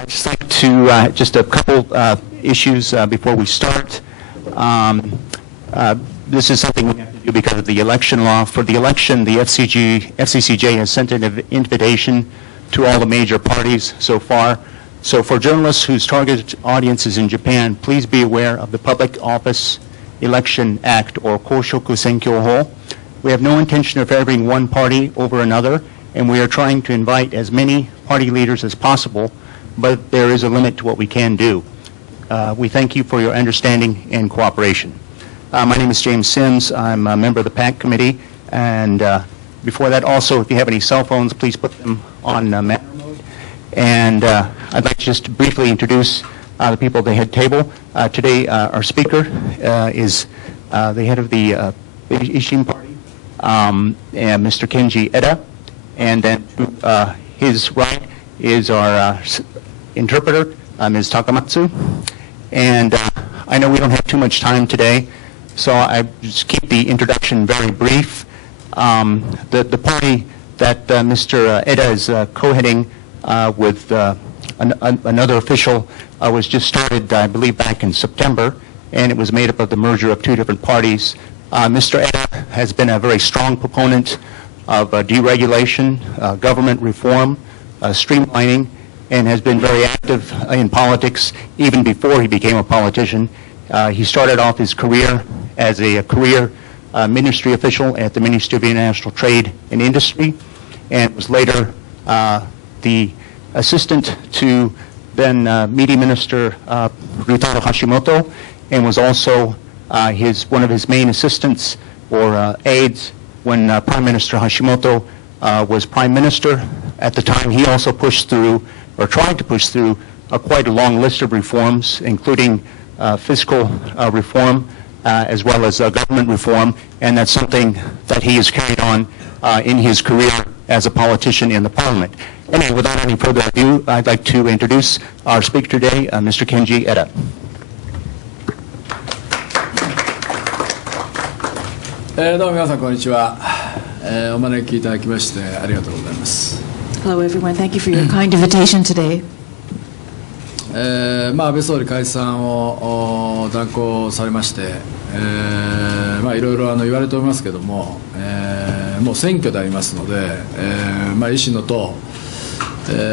I'd just like to, just a couple issues before we start. This is something we have to do because of the election law. For the election, the FCCJ has sent an invitation to all the major parties so far. So for journalists whose target audience is in Japan, please be aware of the Public Office Election Act, or Koshoku Senkyo Ho. We have no intention of favoring one party over another, and we are trying to invite as many party leaders as possible, but there is a limit to what we can do. We thank you for your understanding and cooperation. My name is James Sims. I'm a member of the PAC committee, and before that also, if you have any cell phones, please put them on matter mode. And I'd like to just briefly introduce the people at the head table. Today, our speaker is the head of the Ishin Party, Mr. Kenji Eda, and then to his right is our interpreter, Ms. Takamatsu. And I know we don't have too much time today, so I just keep the introduction very brief. The party that Mr. Eda is co-heading with another official was just started, I believe, back in September, and it was made up of the merger of two different parties. Mr. Eda has been a very strong proponent of deregulation, government reform, streamlining, and has been very active in politics even before he became a politician. He started off his career as a career ministry official at the Ministry of International Trade and Industry, and was later the assistant to then Media Minister Ryutaro Hashimoto, and was also one of his main assistants or aides when Prime Minister Hashimoto was Prime Minister. At the time, he also pushed through, or tried to push through, quite a long list of reforms, including fiscal reform, as well as government reform, and that's something that he has carried on in his career as a politician in the Parliament. Anyway, without any further ado, I'd like to introduce our speaker today, Mr. Kenji Eda. どうも皆さんこんにちは。お招きいただきましてありがとうございます。Hello everyone, thank you for your kind invitation today. 安倍総理解散を断行されまして、いろいろ言われておりますけれども、もう選挙でありますので、維新の党、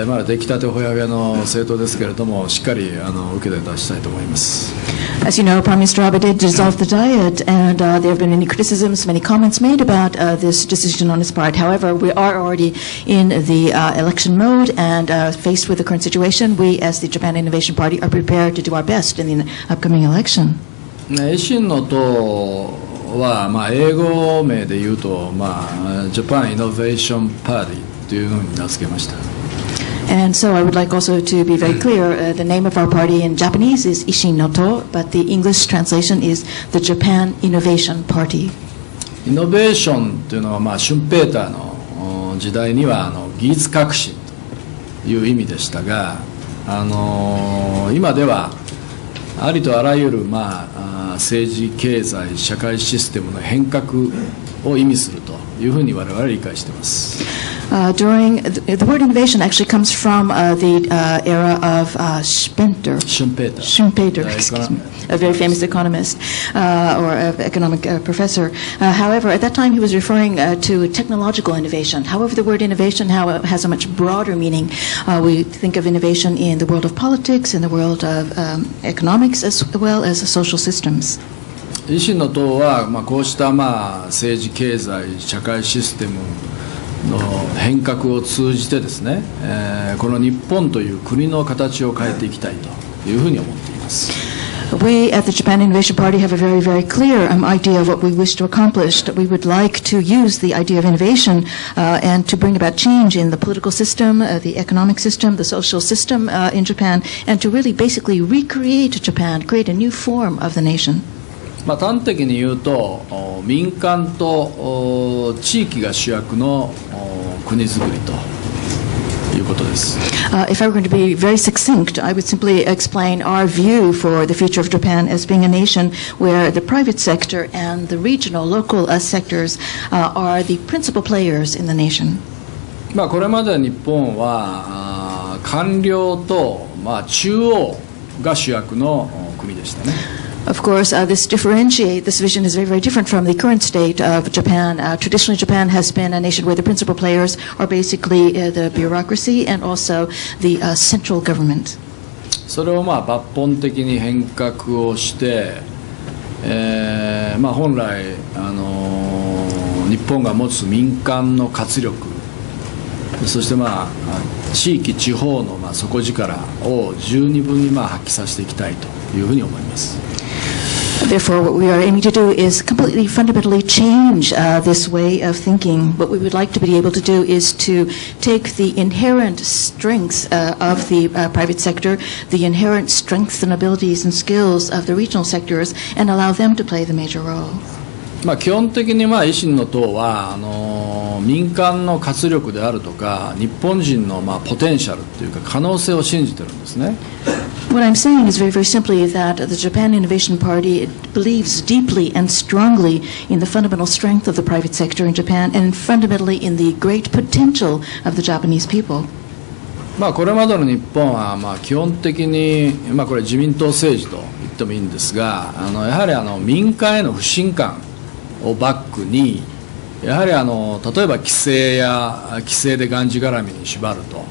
まだ出来たてほやほやの政党ですけれども、しっかり受けて出したいと思います。As you know, Prime Minister Abe did dissolve the Diet, and there have been many criticisms, many comments made about this decision on his part. However, we are already in the election mode, and faced with the current situation, we as the Japan Innovation Party are prepared to do our best in the upcoming election. 維新の党は、英語名で言うと、Japan Innovation Party というふうに名付けました。And so I would like also to be very clear, the name of our party in Japanese is Ishin no To, but the English translation is the Japan Innovation Party. イノベーションというのは、シュンペーターの時代には技術革新という意味でしたが、今ではありとあらゆる、政治、経済、社会システムの変革を意味するというふうに我々は理解しています。During the word innovation actually comes from the era of Schumpeter, excuse me, a very famous economist or economic professor. However, at that time he was referring to technological innovation. However, the word innovation has a much broader meaning. We think of innovation in the world of politics, in the world of economics, as well as social systems. 維新の党は、こうした政治、経済、社会システムの変革を通じてですね、この日本という国の形を変えていきたいというふうに思っています。We at the Japan Innovation Party have a very, very clear idea of what we wish to accomplish. That we would like to use the idea of innovation and to bring about change in the political system, the economic system, the social system in Japan, and to really basically recreate Japan, create a new form of the nation. 端的に言うと、民間と地域が主役の国づくりということです。If I were going to be very succinct, I would simply explain our view for the future of Japan as being a nation where the private sector and the regional, local sectors are the principal players in the nation. これまで日本は官僚と、中央が主役の国でしたね。Of course, this vision is very, very different from the current state of Japan. Traditionally, Japan has been a nation where the principal players are basically the bureaucracy and also the central government. それを抜本的に変革をして、本来、日本が持つ民間の活力、そして地域地方の底力を十二分に発揮させていきたいというふうに思います。Therefore, what we are aiming to do is completely fundamentally change this way of thinking. What we would like to be able to do is to take the inherent strengths of the private sector, the inherent strengths and abilities and skills of the regional sectors, and allow them to play the major role. 基本的に維新の党は民間の活力であるとか日本人のポテンシャルというか可能性を信じてるんですね。What I'm saying is very, very simply that the Japan Innovation Party believes deeply and strongly in the fundamental strength of the private sector in Japan and fundamentally in the great potential of the Japanese people. これまでの日本は基本的にこれ自民党政治と言ってもいいんですがやはり民間への不信感をバックにやはり例えば規制でがんじがらみに縛ると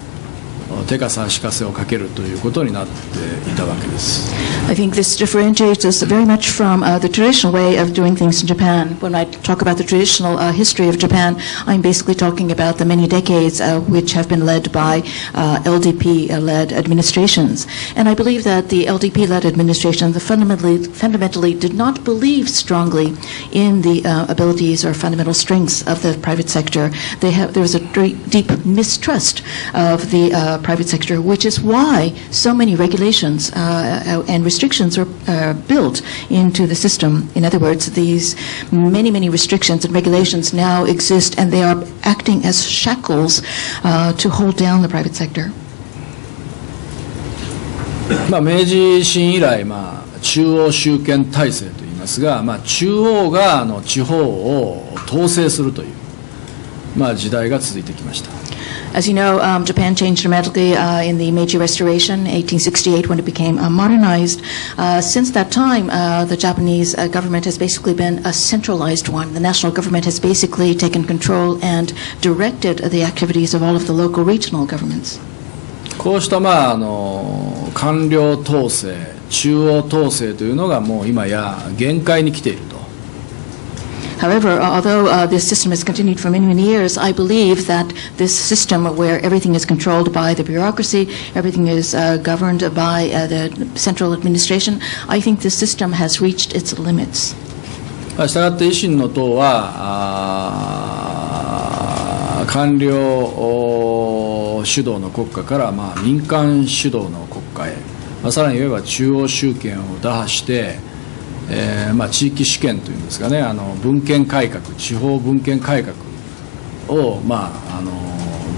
手か足かせをかけるということになっていたわけです。I think this differentiates us very much from the traditional way of doing things in Japan. When I talk about the traditional history of Japan, I'm basically talking about the many decades which have been led by LDP-led administrations. And I believe that the LDP-led administration fundamentally did not believe strongly in the abilities or fundamental strengths of the private sector. There was a very deep mistrust of the private sector, which is why so many regulations and restrictions are built into the system. In other words, these many restrictions and regulations now exist, and they are acting as shackles to hold down the private sector. 明治維新以来、中央集権体制といいますが、中央が地方を統制するという、時代が続いてきました。As you know, Japan changed dramatically in the Meiji Restoration, 1868, when it became modernized. Since that time, the Japanese government has basically been a centralized one. The national government has basically taken control and directed the activities of all of the local regional governments. こうした官僚統制、中央統制というのがもう今や限界に来ていると。However, although this system has continued for many years, I believe that this system where everything is controlled by the bureaucracy, everything is governed by the central administration, I think this system has reached its limits. したがって維新の党は官僚主導の国家から民間主導の国家へ、さらに言えば中央集権を打破して地域主権というんですかね、分権改革、地方分権改革を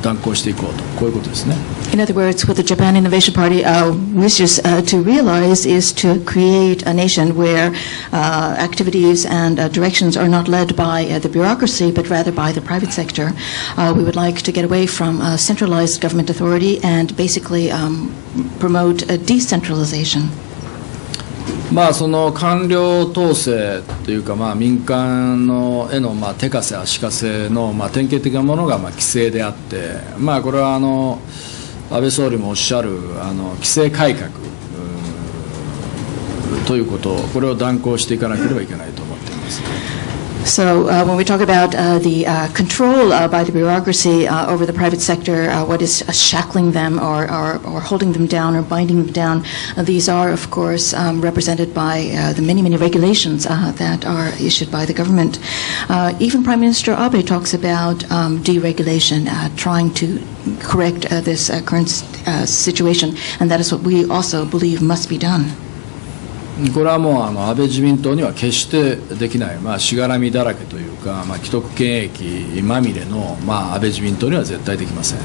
断行していこうと、こういうことですね。In other words, what the Japan Innovation Party wishes to realize is to create a nation where activities and directions are not led by the bureaucracy, but rather by the private sector. We would like to get away from centralized government authority and basically promote a decentralization. その官僚統制というか、民間のへの手かせ足かせの典型的なものが規制であって、これは安倍総理もおっしゃる規制改革ということ、これを断行していかなければいけないと思っています。So when we talk about the control by the bureaucracy over the private sector, what is shackling them or holding them down or binding them down, these are, of course, represented by the many regulations that are issued by the government. Even Prime Minister Abe talks about deregulation, trying to correct this current situation, and that is what we also believe must be done. これはもう安倍自民党には決してできない、しがらみだらけというか、既得権益まみれの、安倍自民党には絶対できません。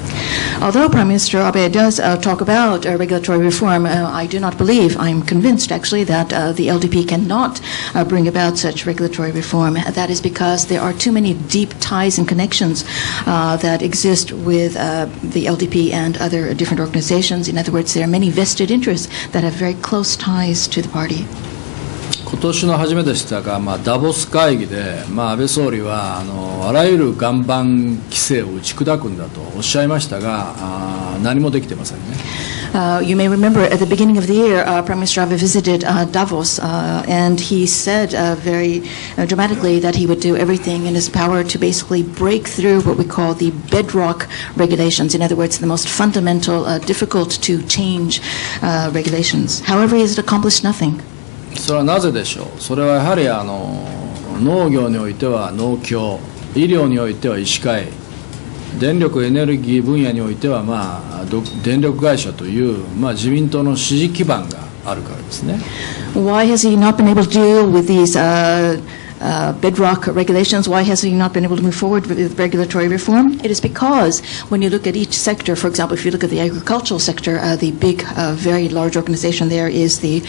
Although Prime Minister Abe does talk about regulatory reform, I do not believe, I'm convinced actually, that the LDP cannot bring about such regulatory reform. That is because there are too many deep ties and connections that exist with the LDP and other different organizations. In other words, there are many vested interests that have very close ties to the party. 今年の初めでしたが、ダボス会議で、安倍総理はあらゆる岩盤規制を打ち砕くんだとおっしゃいましたが、何もできてませんね。You may remember at the beginning of the year, Prime Minister Abe visited Davos, and he said very dramatically that he would do everything in his power to basically break through what we call the bedrock regulations. In other words, the most fundamental, difficult to change regulations. However, he has accomplished nothing. それはなぜでしょう。それはやはり農業においては農協、医療においては医師会、電力エネルギー分野においては、電力会社という、自民党の支持基盤があるからですね。Why has he not been able to deal with these bedrock regulations? Why has he not been able to move forward with regulatory reform? It is because when you look at each sector, for example, if you look at the agricultural sector, the big, very large organization there is the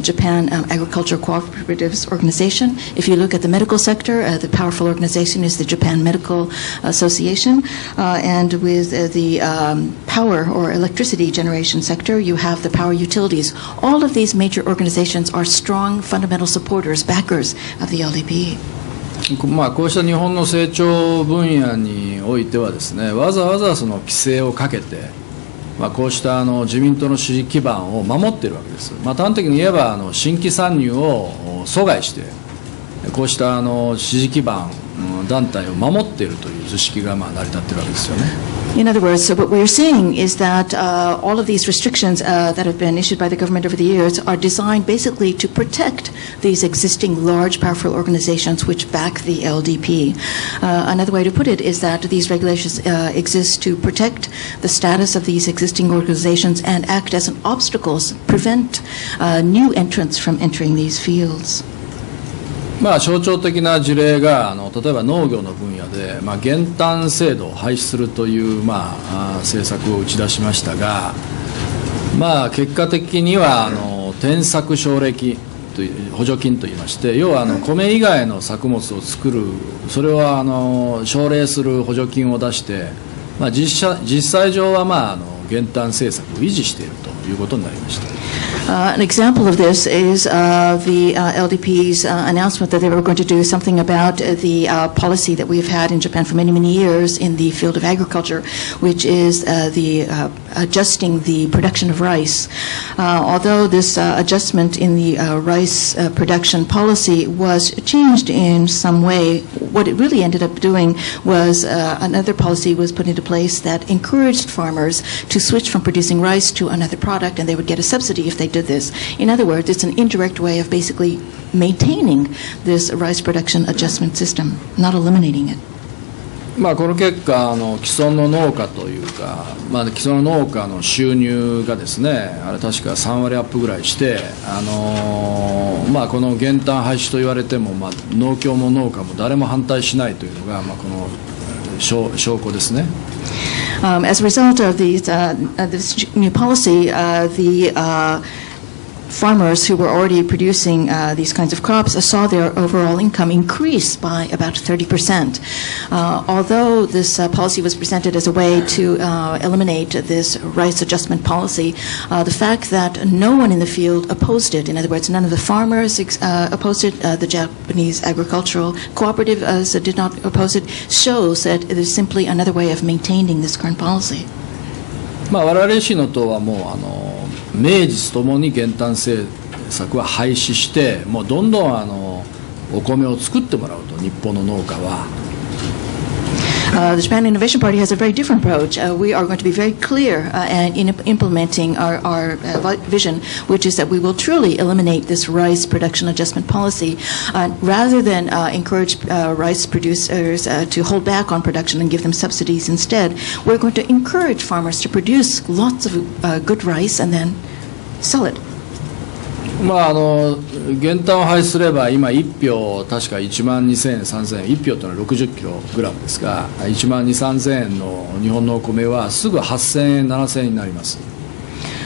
Japan Agricultural Cooperatives Organization. If you look at the medical sector, the powerful organization is the Japan Medical Association. And with the power or electricity generation sector, you have the power utilities. All of these major organizations are strong fundamental supporters, backers of the LDP. こうした日本の成長分野においてはですね、わざわざその規制をかけて、こうした自民党の支持基盤を守っているわけです。端的に言えば新規参入を阻害してこうした支持基盤団体を守っているという図式が成り立っているわけですよね。In other words, so what we're seeing is that all of these restrictions that have been issued by the government over the years are designed basically to protect these existing large, powerful organizations which back the LDP. Another way to put it is that these regulations exist to protect the status of these existing organizations and act as an obstacles, prevent new entrants from entering these fields. 象徴的な事例が例えば農業の分野で、減反制度を廃止するという、政策を打ち出しましたが、結果的には転作奨励金という補助金といいまして、要は米以外の作物を作る、それを奨励する補助金を出して、実際上は減反政策を維持しているということになりました。An example of this is the LDP's announcement that they were going to do something about the policy that we've had in Japan for many, many years in the field of agriculture, which is the adjusting the production of rice. Although this adjustment in the rice production policy was changed in some way, what it really ended up doing was another policy was put into place that encouraged farmers to switch from producing rice to another product, and they would get a subsidy if they did this. In other words, it's an indirect way of basically maintaining this rice production adjustment system, not eliminating it. この結果既存の農家というか、既存の農家の収入がですね、あれ確か3割アップぐらいして、この減反廃止と言われても、農協も農家も誰も反対しないというのが、この証拠ですね。As a result of this new policy, the farmers who were already producing these kinds of crops saw their overall income increase by about 30%. Although this policy was presented as a way to eliminate this rice adjustment policy, the fact that no one in the field opposed it, in other words, none of the farmers opposed it, the Japanese Agricultural Cooperative did not oppose it, shows that it is simply another way of maintaining this current policy. 我々維新の党はもう名実ともに減反政策は廃止して、もうどんどんお米を作ってもらうと、日本の農家は。The Japan Innovation Party has a very different approach. We are going to be very clear in implementing our vision, which is that we will truly eliminate this rice production adjustment policy. Rather than encourage rice producers to hold back on production and give them subsidies instead, we're going to encourage farmers to produce lots of good rice and then sell it. 減反を廃止すれば、今、1票、確か1万2000円、3000円、1票というのは60キログラムですが、1万2、3000円の日本のお米は、すぐ8000円、7000円になります。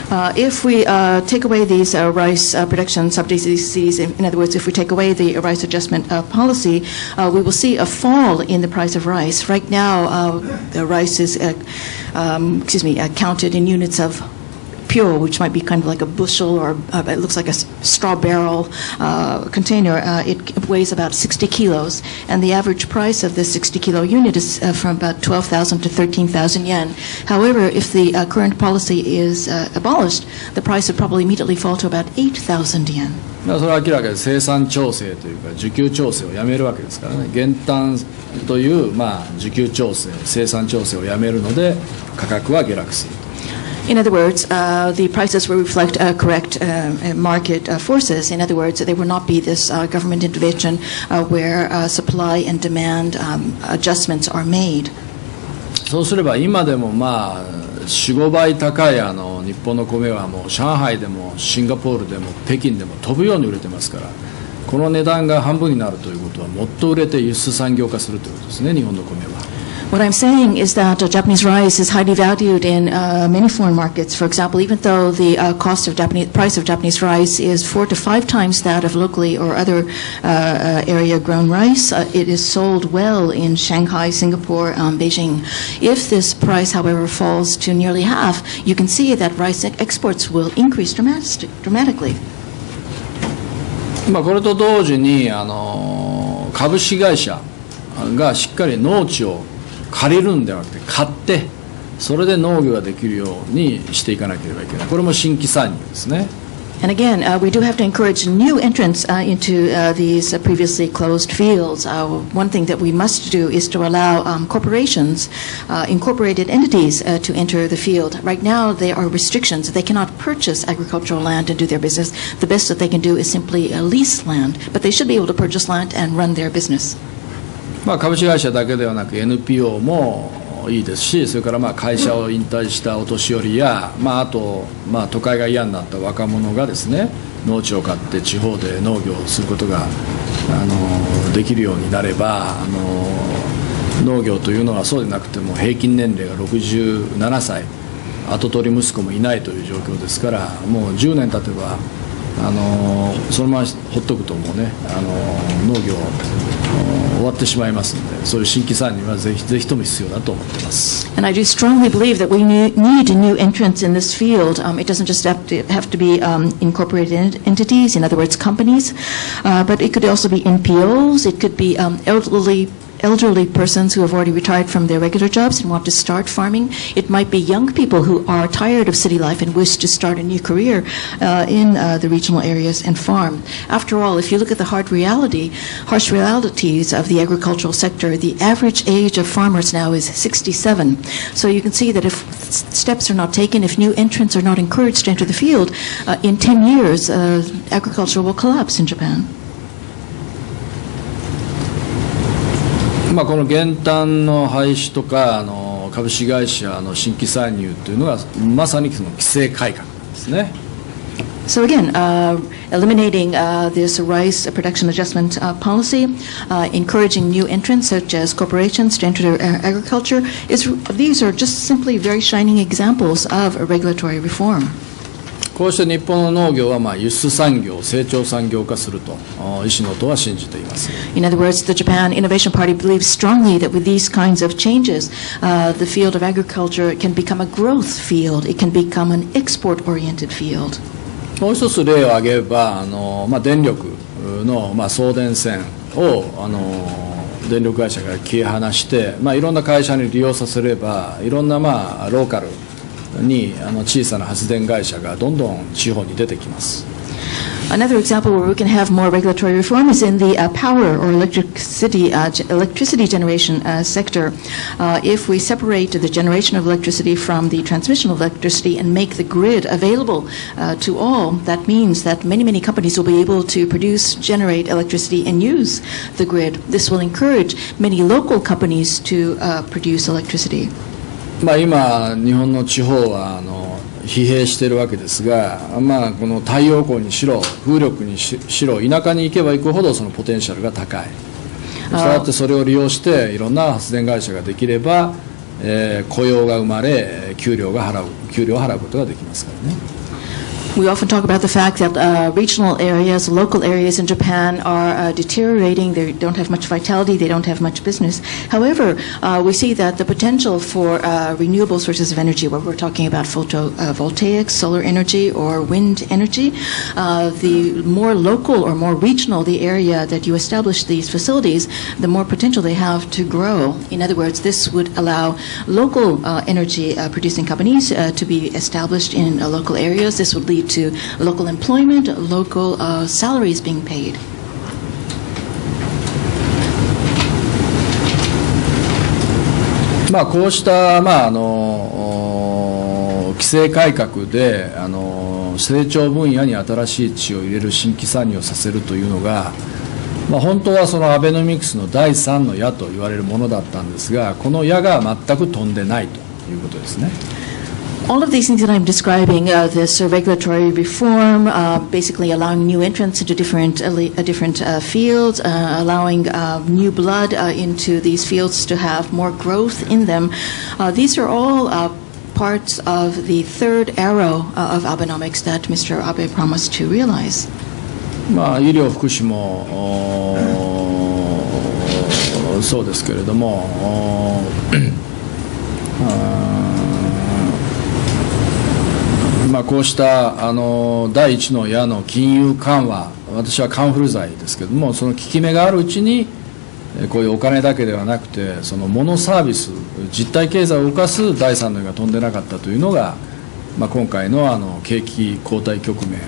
If we take away these rice production subsidies, in other words, if we take away the rice adjustment policy, we will see a fall in the price of rice. Right now, the rice is, counted in units of pure, which might be kind of like a bushel or it looks like a straw barrel container. It weighs about 60 kilos, and the average price of this 60-kilo unit is from about 12,000 to 13,000 yen. However, if the current policy is abolished, the price would probably immediately fall to about 8,000 yen. それは明らかに生産調整というか需給調整をやめるわけですからね、減反という、需給調整、生産調整をやめるので価格は下落する。In other words, the prices will reflect correct market forces. In other words, there will not be this government intervention where supply and demand adjustments are made. そうすれば今でも4、5倍高い日本の米はもう上海でもシンガポールでも北京でも飛ぶように売れてますから、この値段が半分になるということはもっと売れて輸出産業化するということですね、日本の米は。What I'm saying is that Japanese rice is highly valued in many foreign markets. For example, even though the price of Japanese rice is 4 to 5 times that of locally or other area-grown rice, it is sold well in Shanghai, Singapore, Beijing. If this price, however, falls to nearly half, you can see that rice exports will increase dramatically. これと同時に株式会社がしっかり農地を借りるんではなくて買ってそれで農業ができるようにしていかなければいけない。これも新規参入ですね。And again, we do have to encourage new entrants into these previously closed fields. One thing that we must do is to allow corporations, incorporated entities, to enter the field. Right now, there are restrictions. They cannot purchase agricultural land and do their business. The best that they can do is simply lease land, but they should be able to purchase land and run their business. 株式会社だけではなく NPO もいいですし、それから会社を引退したお年寄りや、あと都会が嫌になった若者がですね、農地を買って地方で農業をすることができるようになれば、農業というのはそうでなくても平均年齢が67歳、跡取り息子もいないという状況ですから、もう10年経てばそのままほっとくともうね、農業終わってしまいますので、そういう新規参入はぜひとも必要だと思っています。And I do strongly believe that we need new entrants in this field. It doesn't just have to be incorporated entities, in other words, companies, but it could also be NPOs. It could be elderly persons who have already retired from their regular jobs and want to start farming. It might be young people who are tired of city life and wish to start a new career in the regional areas and farm. After all, if you look at the harsh realities of the agricultural sector, the average age of farmers now is 67. So you can see that if steps are not taken, if new entrants are not encouraged to enter the field, in 10 years, agriculture will collapse in Japan. この減反の廃止とか株式会社の新規参入というのがまさにその規制改革ですね。So again, eliminating this rice production adjustment policy, encouraging new entrants such as corporations to enter agriculture, these are just simply very shining examples of regulatory reform. こうして日本の農業は輸出産業、成長産業化すると医師の党は信じています。In other words, the Japan Innovation Party believes strongly that with these kinds of changes, the field of agriculture can become a growth field. It can become an export-oriented field. もう一つ例を挙げれば、電力の送電線を電力会社から切り離して、いろんな会社に利用させれば、いろんなローカルに小さな発電会社がどんどん地方に出てきます。Another example where we can have more regulatory reform is in the power or electricity generation sector. If we separate the generation of electricity from the transmission of electricity and make the grid available to all, that means that many companies will be able to produce, generate electricity and use the grid. This will encourage many local companies to produce electricity. 今日本の地方は疲弊しているわけですが、まあ、この太陽光にしろ風力にしろ田舎に行けば行くほどそのポテンシャルが高い。したがってそれを利用していろんな発電会社ができれば、雇用が生まれ給料を払うことができますからね。We often talk about the fact that regional areas, local areas in Japan are deteriorating. They don't have much vitality. They don't have much business. However, we see that the potential for renewable sources of energy, where we're talking about photovoltaics, solar energy, or wind energy, the more local or more regional the area that you establish these facilities, the more potential they have to grow. In other words, this would allow local energy producing companies to be established in local areas. This would lead to local employment, local salaries being paid. まあこうした、規制改革で成長分野に新しい血を入れる新規参入をさせるというのが、本当はそのアベノミクスの第3の矢と言われるものだったんですが、この矢が全く飛んでないということですね。All of these things that I'm describing, this regulatory reform, basically allowing new entrants into different fields, allowing new blood into these fields to have more growth in them, these are all parts of the third arrow of Abenomics that Mr. Abe promised to realize. 医療福祉もそうですけれども、こうした第一の矢の金融緩和、私はカンフル剤ですけれども、その効き目があるうちにこういうお金だけではなくてそのモノサービス、実体経済を動かす第三の矢が飛んでなかったというのが、今回の景気後退局面、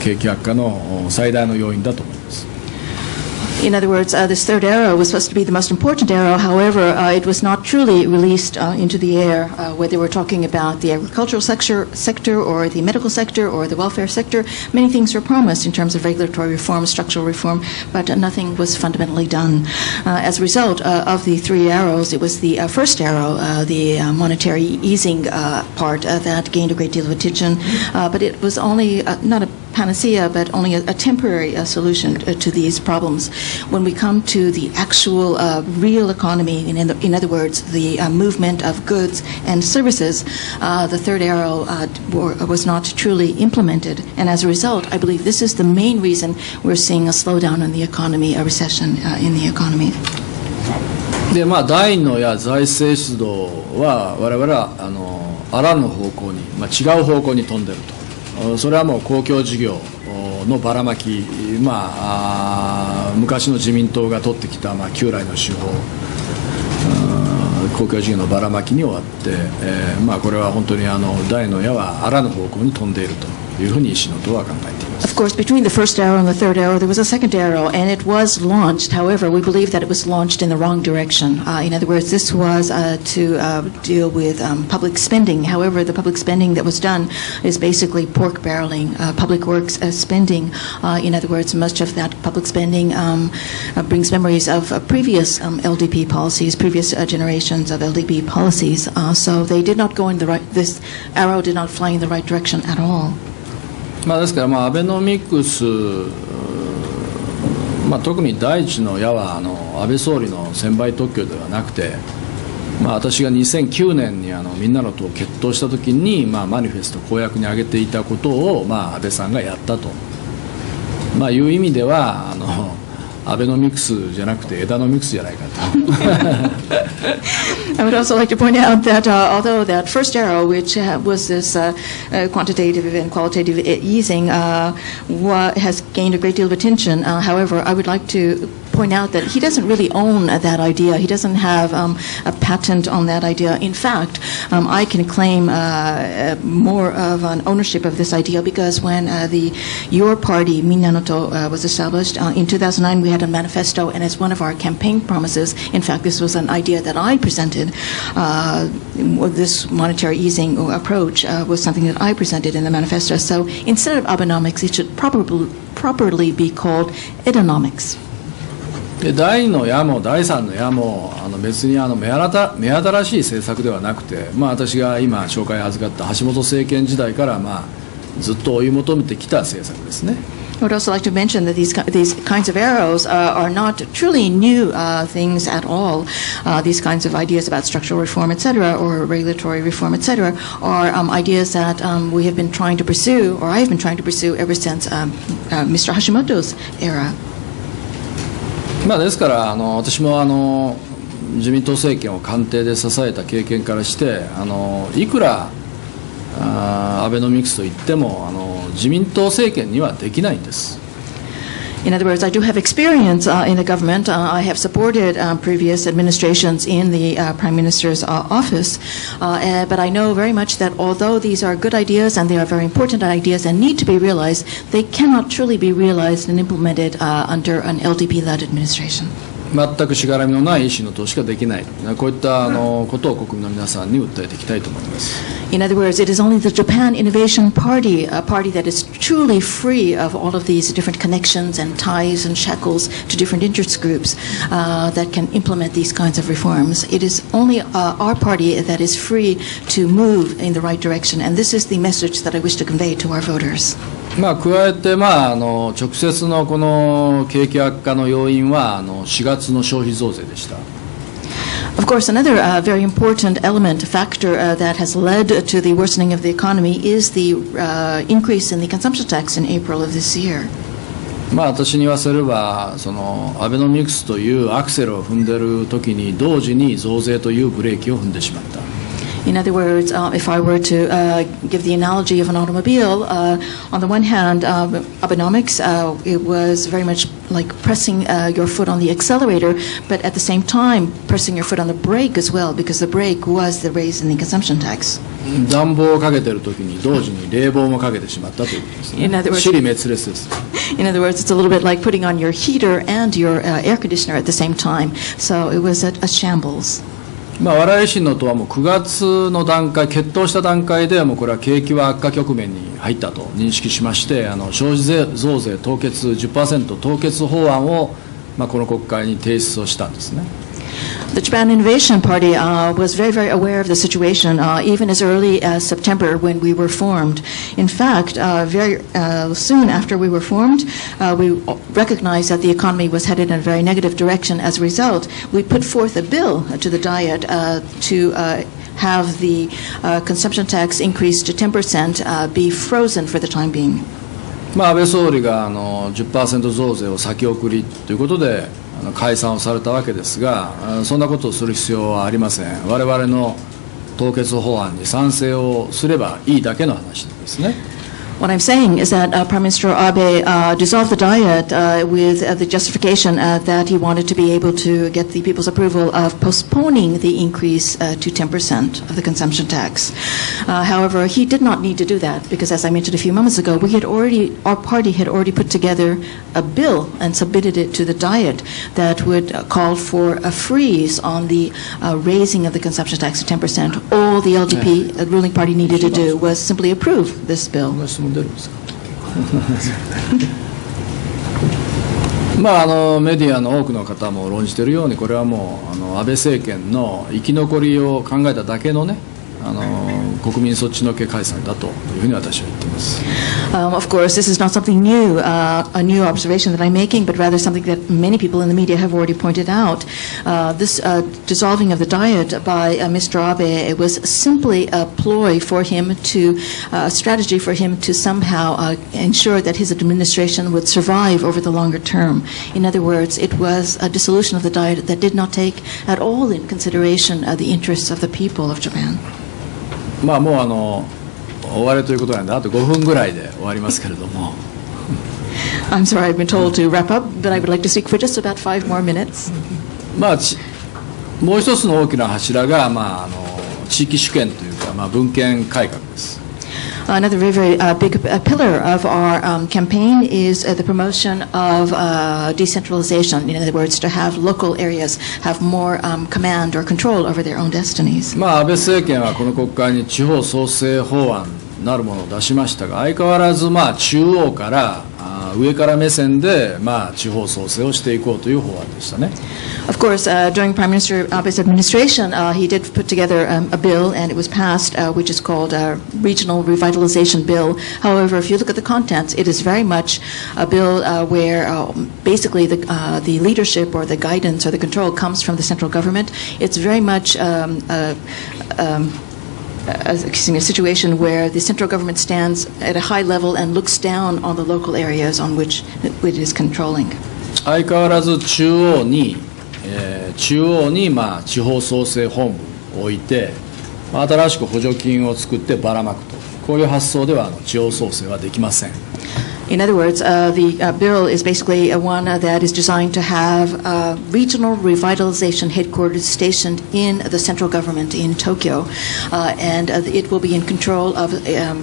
景気悪化の最大の要因だと思います。In other words, this third arrow was supposed to be the most important arrow. However, it was not truly released into the air, whether we're talking about the agricultural sector or the medical sector or the welfare sector. Many things were promised in terms of regulatory reform, structural reform, but nothing was fundamentally done. As a result of the three arrows, it was the first arrow, the monetary easing part, that gained a great deal of attention, but it was only not a panacea, but only a temporary solution to these problems. When we come to the actual real economy, in other words, the movement of goods and services, the third arrow was not truly implemented. And as a result, I believe this is the main reason we're seeing a slowdown in the economy, a recession in the economy. で第2の矢、財政出動は我々はあらぬ方向に、違う方向に飛んでいると。それはもう公共事業のばらまき、昔の自民党が取ってきた、旧来の手法、公共事業のばらまきに終わって、これは本当に第の矢はあらぬ方向に飛んでいるというふうに石野党は考えています。Of course, between the first arrow and the third arrow, there was a second arrow, and it was launched. However, we believe that it was launched in the wrong direction. In other words, this was to deal with public spending. However, the public spending that was done is basically pork barreling, public works spending. In other words, much of that public spending brings memories of previous LDP policies, previous generations of LDP policies. So they did not go in the right, this arrow did not fly in the right direction at all. ですからアベノミクス、特に第一の矢は安倍総理の専売特許ではなくて、私が2009年にみんなの党を決闘したときに、マニフェスト公約に挙げていたことを、安倍さんがやったと、いう意味ではアベノミクスじゃなくて枝ノミクスじゃないかと。I would also like to point out that although that first arrow, which was this quantitative and qualitative easing, has gained a great deal of attention, however, I would like to point out that he doesn't really own that idea. He doesn't have a patent on that idea. In fact, I can claim more of an ownership of this idea because when your party, Minna-no-to, was established in 2009, we had a manifesto, and as one of our campaign promises, in fact, this was an idea that I presented. This monetary easing approach was something that I presented in the manifesto. So instead of Abenomics, it should properly be called Edonomics. で第2の矢も第3の矢も別に目新しい政策ではなくて、私が今紹介を預かった橋本政権時代から、ずっと追い求めてきた政策ですね。I would also like to mention that these kinds of arrows are not truly new things at all. These kinds of ideas about structural reform, etc., or regulatory reform, etc., are ideas that we have been trying to pursue, or I have been trying to pursue ever since Mr. Hashimoto's era. ですから私も自民党政権を官邸で支えた経験からしていくらアベノミクスといっても自民党政権にはできないんです。In other words, I do have experience in the government. I have supported previous administrations in the Prime Minister's office. But I know very much that although these are good ideas and they are very important ideas and need to be realized, they cannot truly be realized and implemented under an LDP-led administration. 全くしがらみのない維新の党しかできない、こういったことを国民の皆さんに訴えていきたいと思います。In other words, it is only the Japan Innovation Party, a party that is truly free of all of these different connections and ties and shackles to different interest groups, that can implement these kinds of reforms. It is only our party that is free to move in the right direction, and this is the message that I wish to convey to our voters. 加えて、直接のこの景気悪化の要因は4月の消費増税でした。Of course, another very important factor that has led to the worsening of the economy is the increase in the consumption tax in April of this year. 私に言わせればアベノミクスというアクセルを踏んでいる時に同時に増税というブレーキを踏んでしまった。In other words, if I were to give the analogy of an automobile, on the one hand, Abenomics, it was very much like pressing your foot on the accelerator, but at the same time pressing your foot on the brake as well, because the brake was the raise in the consumption tax. 暖房をかけている時に同時に冷房もかけてしまったということですね。支離滅裂です。In other words, it's a little bit like putting on your heater and your air conditioner at the same time. So it was a shambles. 我々維新の党はもう9月の段階、決闘した段階でもうこれは景気は悪化局面に入ったと認識しまして、消費税増税凍結 10% 凍結法案をこの国会に提出をしたんですね。The Japan Innovation Party was very, very aware of the situation, even as early as September when we were formed. In fact, very soon after we were formed, we recognized that the economy was headed in a very negative direction. As a result, we put forth a bill to the Diet to have the consumption tax increase to 10% be frozen for the time being. 安倍総理が10% 増税を先送りということで解散をされたわけですが、そんなことをする必要はありません。我々の凍結法案に賛成をすればいいだけの話ですね。What I'm saying is that Prime Minister Abe dissolved the Diet with the justification that he wanted to be able to get the people's approval of postponing the increase to 10% of the consumption tax. However, he did not need to do that because, as I mentioned a few moments ago, our party had already put together a bill and submitted it to the Diet that would call for a freeze on the raising of the consumption tax to 10%. All the LDP ruling party needed to do was simply approve this bill. メディアの多くの方も論じているようにこれはもう安倍政権の生き残りを考えただけのね国民そっちのけ解散だというふうに私は言っています。Of course, this is not something new, a new observation that I'm making, but rather something that many people in the media have already pointed out. This dissolving of the Diet by Mr. Abe, it was simply a ploy for him to, a strategy for him to somehow ensure that his administration would survive over the longer term. In other words, it was a dissolution of the Diet that did not take at all in consideration the interests of the people of Japan. もう終わりということなんであと5分ぐらいで終わりますけれども。I'm sorry, I've been told to wrap up, but I would like to speak for just about 5 more minutes. もう一つの大きな柱が地域主権というか分権改革です。Another very, very big pillar of our campaign is the promotion of decentralization. In other words, to have local areas have more command or control over their own destinies. 安倍政権はこの国会に地方創生法案なるものを出しましたが、相変わらず中央から上から目線で、地方創生をしていこうという法案でしたね。Of course, during Prime Minister Abe's administration, he did put together a bill, and it was passed, which is called a Regional Revitalization Bill. However, if you look at the contents, it is very much a bill where basically the leadership or the guidance or the control comes from the central government. It's very much a situation where the central government stands at a high level and looks down on the local areas on which it is controlling. 相変わらず中央に地方創生本部を置いて、新しく補助金を作ってばらまくと、こういう発想では地方創生はできません。In other words, the bill is basically one that is designed to have regional revitalization headquarters stationed in the central government in Tokyo, and it will be in control of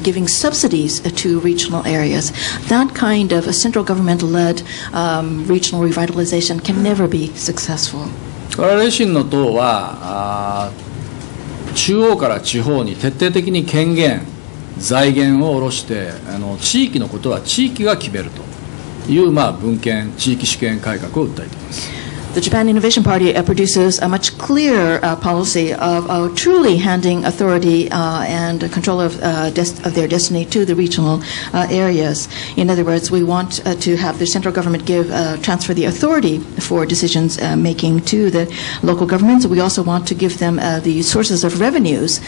giving subsidies to regional areas. That kind of a central government-led regional revitalization can never be successful. 我々維新の党は中央から地方に徹底的に権限財源を下ろして地域のことは地域が決めるという、分権地域主権改革を訴えています。The Japan Innovation Party produces a much clearer policy of truly handing authority and control of their destiny to the regional areas. In other words, we want to have the central government transfer the authority for decisions making to the local governments. We also want to give them the sources of revenues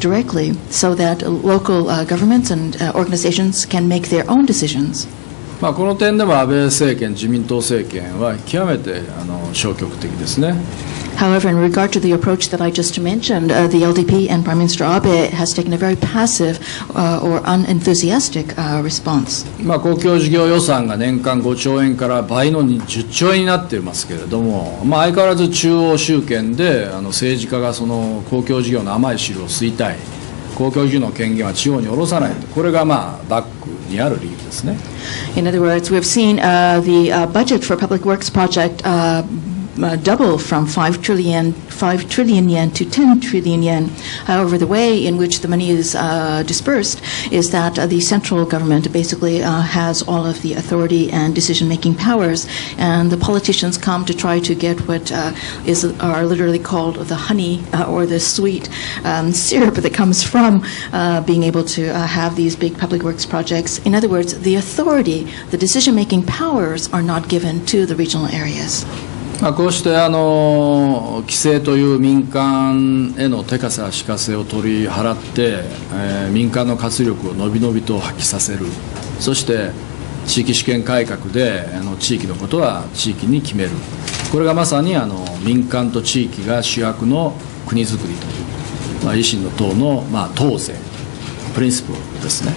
directly so that local governments and organizations can make their own decisions. この点でも安倍政権、自民党政権は極めて消極的ですね。However, in regard to the approach that I just mentioned, the LDP and Prime Minister Abe has taken a very passive or unenthusiastic response. 公共事業予算が年間5兆円から倍の10兆円になっていますけれども、相変わらず中央集権で政治家がその公共事業の甘い汁を吸いたい。公共事業の権限は地方に下ろさないと、これがバックにある理由ですね。In other words, we've seen the budget for public works project double from 5 trillion yen to 10 trillion yen. However, the way in which the money is dispersed is that the central government basically has all of the authority and decision-making powers, and the politicians come to try to get what are literally called the honey or the sweet syrup that comes from being able to have these big public works projects. In other words, the authority, the decision-making powers are not given to the regional areas. こうして規制という民間への手かさしかせを取り払って、民間の活力をのびのびと発揮させる、そして地域主権改革で地域のことは地域に決める、これがまさに民間と地域が主役の国づくりという、維新の党の党是プリンシプルですね。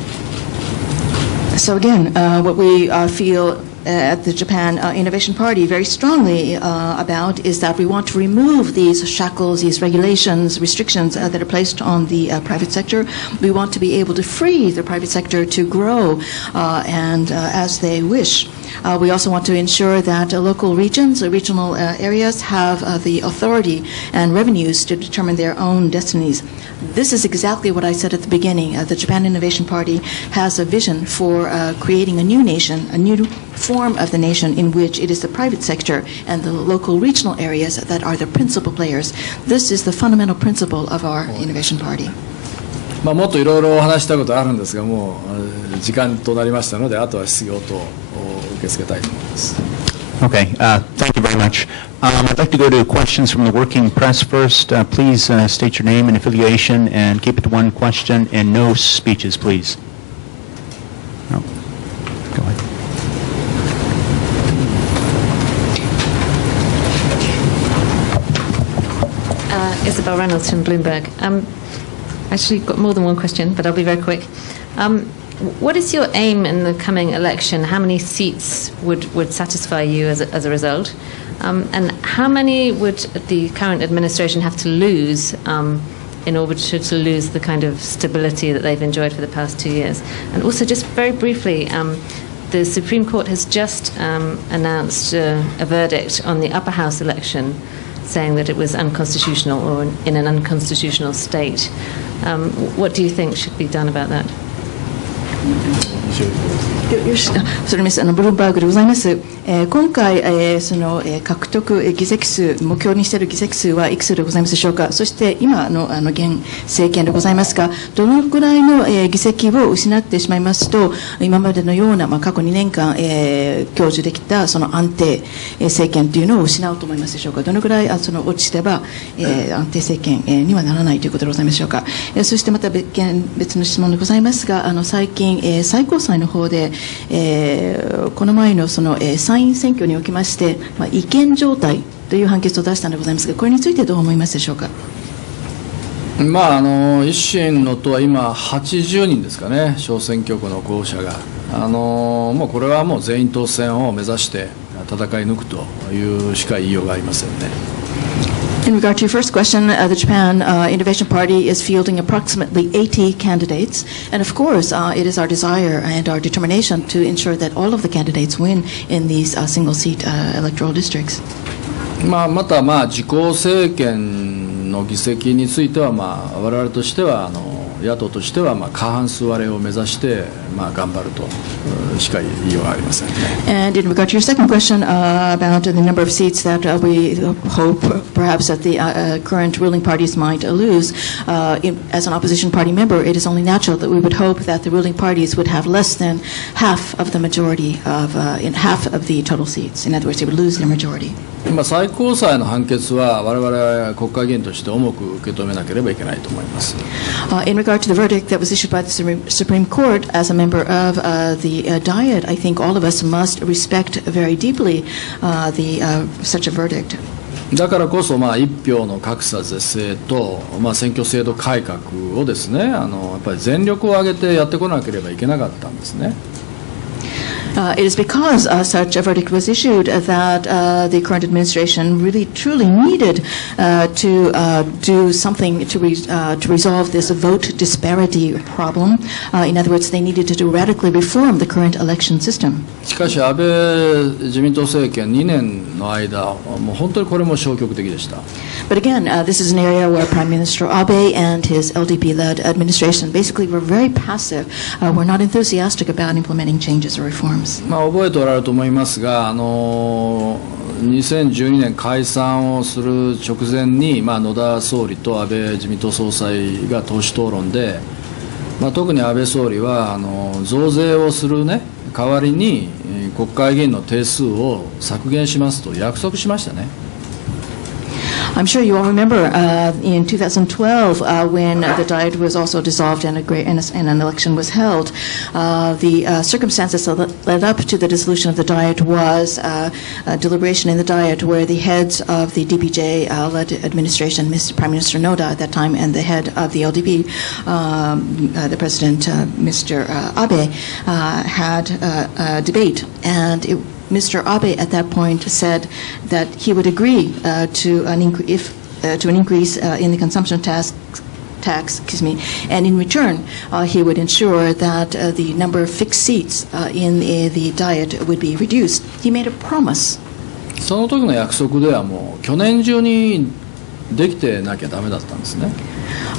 So again, what we feel at the Japan Innovation Party very strongly about is that we want to remove these shackles, these regulations, restrictions that are placed on the private sector. We want to be able to free the private sector to grow and as they wish. We also want to ensure that local regions, regional areas have the authority and revenues to determine their own destinies. This is exactly what I said at the beginning. The Japan Innovation Party has a vision for creating a new nation, a new form of the nation in which it is the private sector and the local regional areas that are the principal players. This is the fundamental principle of our Innovation Party. もっといろいろお話したことあるんですが、もう時間となりましたので、あとは質疑応答を受け付けたいと思います。Okay, thank you very much. I'd like to go to questions from the working press first. Please state your name and affiliation and keep it to one question and no speeches, please. Oh, go ahead. Isabel Reynolds from Bloomberg. Actually, got more than one question, but I'll be very quick. What is your aim in the coming election? How many seats would satisfy you as a result? And how many would the current administration have to lose in order to lose the kind of stability that they've enjoyed for the past 2 years? And also, just very briefly, the Supreme Court has just announced a verdict on the upper house election, saying that it was unconstitutional or in an unconstitutional state. What do you think should be done about that? それミスブルームバーグでございます。今回、その獲得議席数、目標にしている議席数はいくつでございますでしょうか。そして今の現政権でございますが、どのくらいの議席を失ってしまいますと、今までのような過去2年間享受できたその安定政権というのを失うと思いますでしょうか。どのくらいその落ちてば安定政権にはならないということでございますでしょうか。そしてまた別の質問でございますが、最近最高裁の方でこの前のその参院選挙におきまして、違憲状態という判決を出したのでございますが、これについてどう思いますでしょうか。維新の党は今80人ですかね、小選挙区の候補者が、もうこれはもう全員当選を目指して戦い抜くというしか言いようがありませんね。In regard to your first question, the Japan Innovation Party is fielding approximately 80 candidates. And of course, it is our desire and our determination to ensure that all of the candidates win in these single-seat electoral districts. また自公政権の議席については我々としては野党としては過半数割れを目指して頑張るとしか言いようがありませんね。And in regard to your second question about the number of seats that we hope perhaps that the current ruling parties might lose, as an opposition party member, it is only natural that we would hope that the ruling parties would have less than half of the majority in half of the total seats. In other words, they would lose their majority. 最高裁の判決は我々国会議員として重く受け止めなければいけないと思います。In regard to the verdict that was issued by the Supreme Court, as a member of the Diet, I think all of us must respect very deeply such a verdict. だからこそ一票の格差是正と選挙制度改革をですね、やっぱり全力を挙げてやってこなければいけなかったんですね。It is because such a verdict was issued that the current administration really truly needed to do something to resolve this vote disparity problem. In other words, they needed to radically reform the current election system. しかし安倍自民党政権2年の間、もう本当にこれも消極的でした。But again, this is an area where Prime Minister Abe and his LDP-led administration basically were very passive, were not enthusiastic about implementing changes or reforms. 覚えておられると思いますが、2012年解散をする直前に、野田総理と安倍自民党総裁が党首討論で、特に安倍総理は増税をする、代わりに国会議員の定数を削減しますと約束しましたね。I'm sure you all remember in 2012 when the Diet was also dissolved and an election was held. The circumstances that led up to the dissolution of the Diet was deliberation in the Diet where the heads of the DPJ-led administration, Prime Minister Noda at that time, and the head of the LDP, the President, Mr. Abe, had a debate. And Mr. Abe at that point said that he would agree to an increase in the consumption tax, and in return he would ensure that the number of fixed seats in the Diet would be reduced. He made a promise. その時の約束ではもう去年中にできてなきゃダメだったんですね。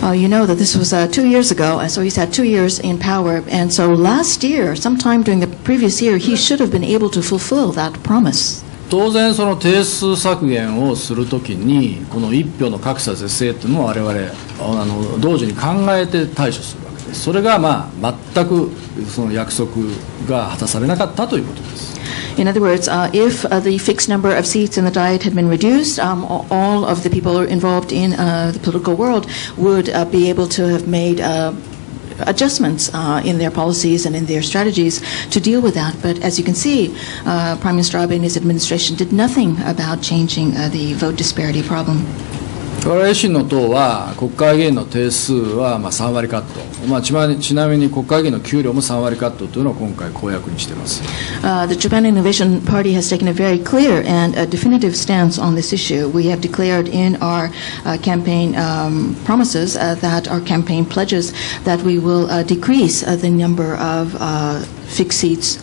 You know that this was 2 years ago, so he's had 2 years in power, and so last year, sometime during the previous year, he should have been able to fulfill that promise. 当然その定数削減をするときにこの一票の格差是正というのも我々同時に考えて対処するわけです。それが全くその約束が果たされなかったということです。In other words, if the fixed number of seats in the Diet had been reduced, all of the people involved in the political world would be able to have made adjustments in their policies and in their strategies to deal with that. But as you can see, Prime Minister Abe and his administration did nothing about changing the vote disparity problem. 我々維新の党は国会議員の定数は3割カット、ちなみに国会議員の給料も3割カットというのを今回公約にしています。The Japan Innovation Party has taken a very clear and a definitive stance on this issue. We have declared in our campaign promises that our campaign pledges that we will decrease the number of fixed seats,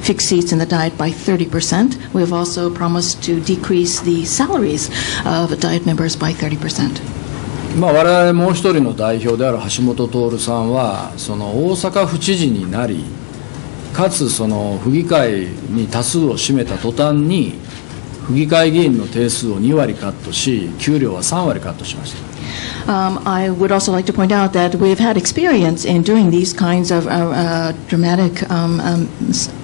fixed seats in the Diet by 30%. We have also promised to decrease the salaries of Diet members by 30%. 我々もう一人の代表である橋本徹さんはその大阪府知事になり、かつその府議会に多数を占めた途端に府議会議員の定数を2割カットし、給料は3割カットしました。I would also like to point out that we've had experience in doing these kinds of dramatic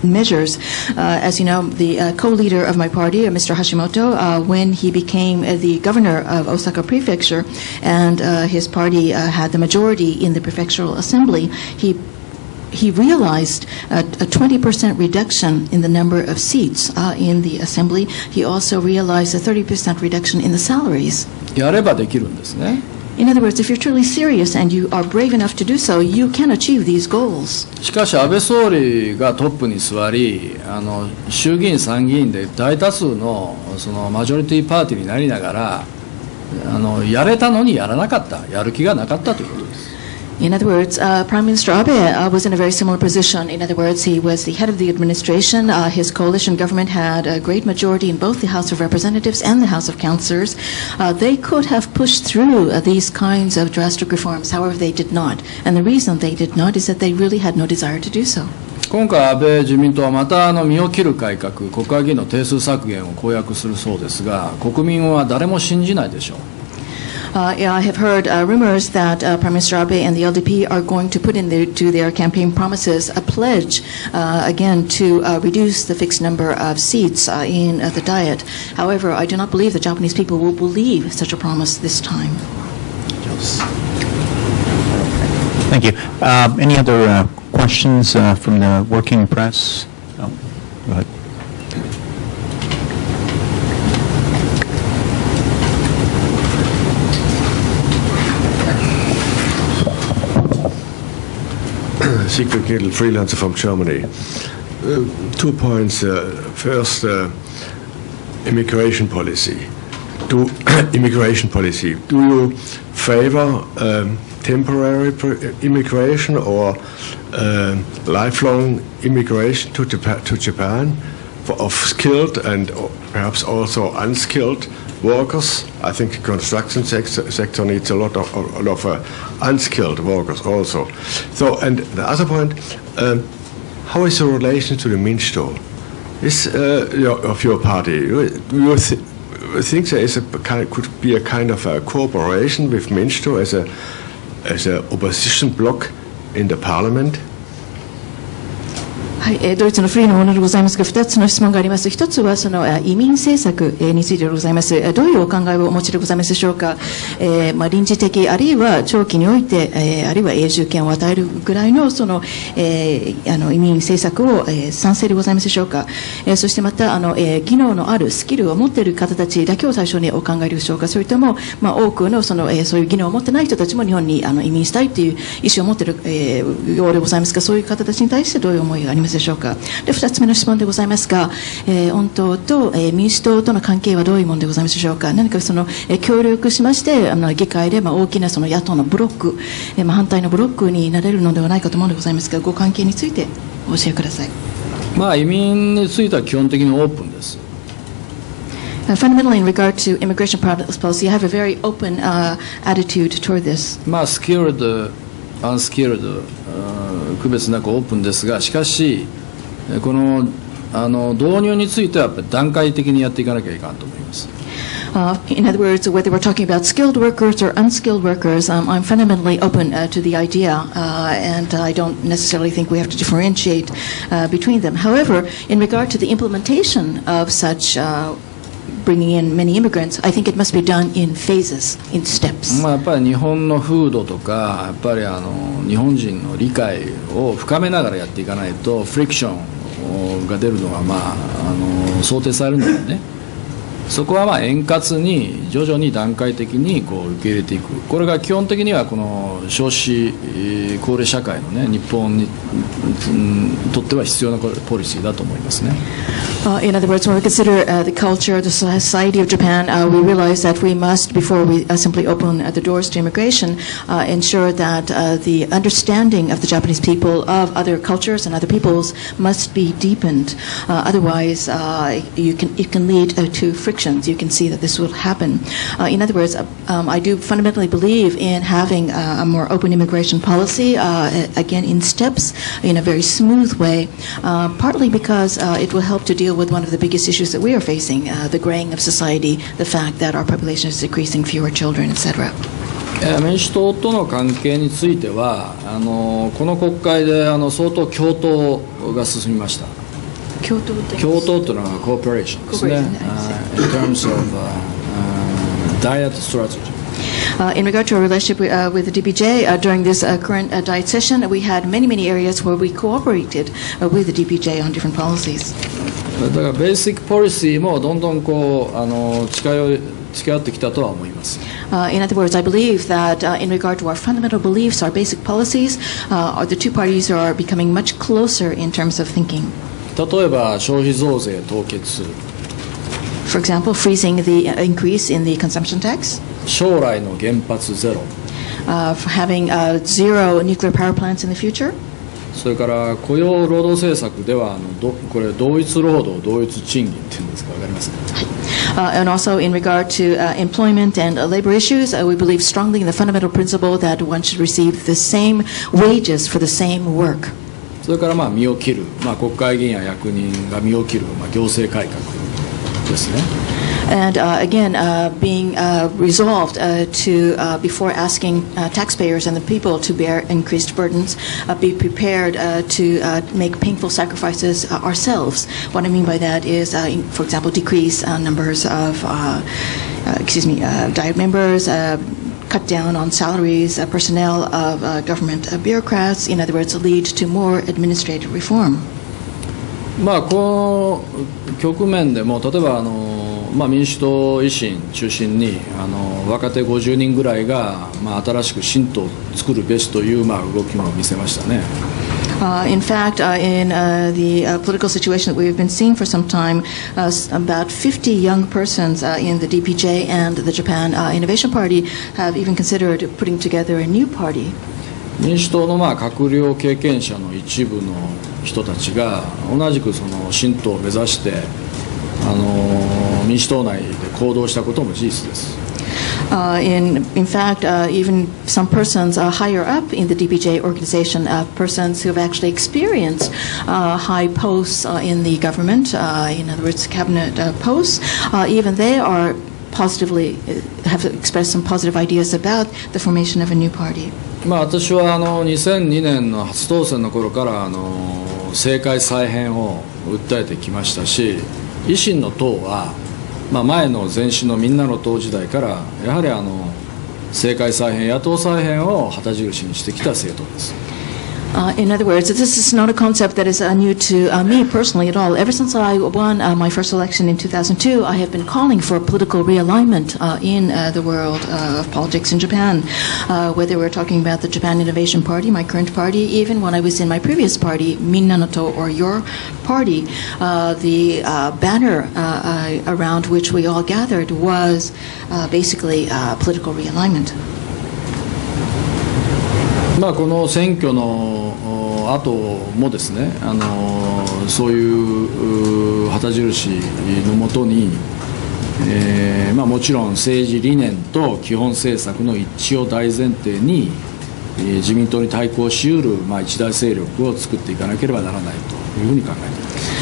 measures. As you know, the co-leader of my party, Mr. Hashimoto, when he became the governor of Osaka Prefecture and his party had the majority in the prefectural assembly, he realized a 20% reduction in the number of seats in the assembly. He also realized a 30% reduction in the salaries. やればできるんですね。In other words, if you're truly serious and you are brave enough to do so, you can achieve these goals. しかし安倍総理がトップに座り、衆議院参議院で大多数のそのマジョリティパーティーになりながら、やれたのにやらなかった、やる気がなかったということです。In other words, Prime Minister Abe was in a very similar position. In other words, he was the head of the administration. His coalition government had a great majority in both the House of Representatives and the House of Councillors. They could have pushed through these kinds of drastic reforms. However, they did not. And the reason they did not is that they really had no desire to do so. 今回、安倍自民党はまた身を切る改革、国会議員の定数削減を公約するそうですが、国民は誰も信じないでしょう。I have heard rumors that Prime Minister Abe and the LDP are going to put into their campaign promises a pledge, again, to reduce the fixed number of seats in the Diet. However, I do not believe the Japanese people will believe such a promise this time. Thank you. Any other questions from the working press? Oh, go ahead. Siegfried Kittel, freelancer from Germany. 2 points. First, immigration policy. Do you favor temporary immigration or lifelong immigration to Japan of skilled and perhaps also unskilled workers? I think the construction sector needs a lot of unskilled workers also. So, and the other point, how is the relation to the Minsto? Is of your party? Do you think there is could be a kind of a cooperation with Minsto as a opposition bloc in the parliament? はい、ドイツのフリーのものでございますが、2つの質問があります。1つはその移民政策についてでございます。どういうお考えをお持ちでございますでしょうか。臨時的あるいは長期において、あるいは永住権を与えるぐらいのその、移民政策を、賛成でございますでしょうか。そしてまた技能のあるスキルを持っている方たちだけを対象にお考えでしょうか。それとも、多くのそういう技能を持ってない人たちも日本に移民したいという意思を持っている、ようでございますが、そういう方たちに対してどういう思いがありますでしょうか。で、2つ目の質問でございますが、御党と、民主党との関係はどういうものでございますでしょうか。何かその、協力しまして議会で大きなその野党のブロック、反対のブロックになれるのではないかと思うのでございますが、ご関係についてお教えください。移民については基本的にオープンです。Fundamentally, in regard to immigration policy, I have a very open attitude toward this. skilled, unskilled 区別なくオープンですが、しかしこの導入についてはやっぱり段階的にやっていかなきゃいかんと思います。In other words, whether we're talking about skilled workers or unskilled workers, I'm fundamentally open to the idea, and I don't necessarily think we have to differentiate between them. However, in regard to the implementation of such bringing in many immigrants, I think it must be done in phases, in steps. やっぱり日本の風土とか、やっぱり日本人の理解を深めながらやっていかないと、フリクションが出るのが想定されるのでね。そこは円滑に徐々に段階的に受け入れていく。これが基本的にはこの少子高齢社会のね、日本にとっては必要なポリシーだと思いますね。In other words, when we consider the culture, the society of Japan, we realize that we must, before we simply open the doors to immigration, ensure that the understanding of the Japanese people of other cultures and other peoples must be deepened. Otherwise, it can lead to friction predictions, you can see that this will happen. In other words, I do fundamentally believe in having a more open immigration policy, again in steps, in a very smooth way, partly because it will help to deal with one of the biggest issues that we are facing, the graying of society, the fact that our population is decreasing, fewer children, etc. 民主党との関係についてはこの国会で相当共闘が進みました。共闘というのはコーポレーションですね。In terms of diet strategy. In regard to our relationship with the DPJ, during this current diet session, we had many areas where we cooperated with the DPJ on different policies. だからベーシックポリシーもどんどん近寄ってきたとは思います。In other words, I believe that in regard to our fundamental beliefs, our basic policies, the two parties are becoming much closer in terms of thinking. 例えば消費増税凍結。For example, freezing the increase in the consumption tax. 将来の原発ゼロ。For having zero nuclear power plants in the future. それから雇用労働政策ではこれ同一労働同一賃金っていうんですか、分かりますか。And also in regard to employment and labor issues, we believe strongly in the fundamental principle that one should receive the same wages for the same work. それから身を切る、国会議員や役人が身を切る、行政改革ですね。And again, being resolved to, before asking taxpayers and the people to bear increased burdens, be prepared to make painful sacrifices ourselves. What I mean by that is, for example, decrease numbers of, diet members, cut down on salaries, personnel of government bureaucrats. In other words, lead to more administrative reform. この局面でも例えば民主党維新中心に若手50人ぐらいが新しく新党を作るべしという動きも見せましたね。In fact, in the political situation that we have been seeing for some time, about 50 young persons in the DPJ and the Japan Innovation Party have even considered putting together a new party. 民主党の閣僚経験者の一部の人たちが同じくその新党を目指して民主党内で行動したことも事実です。In fact, even some persons higher up in the DPJ organization, persons who have actually experienced high posts in the government, in other words, cabinet posts, even they are positively have expressed some positive ideas about the formation of a new party. 私は2002年の初当選の頃から政界再編を訴えてきましたし、維新の党は前の前身のみんなの党時代からやはり政界再編、野党再編を旗印にしてきた政党です。In other words, this is not a concept that is new to me personally at all. Ever since I won my first election in 2002, I have been calling for political realignment in the world of politics in Japan. Whether we're talking about the Japan Innovation Party, my current party, even when I was in my previous party, Minna-no-to, or your party, the banner around which we all gathered was basically political realignment. この選挙の後もですね、そういう旗印のもとに、もちろん政治理念と基本政策の一致を大前提に、自民党に対抗しうる、一大勢力を作っていかなければならないというふうに考えています。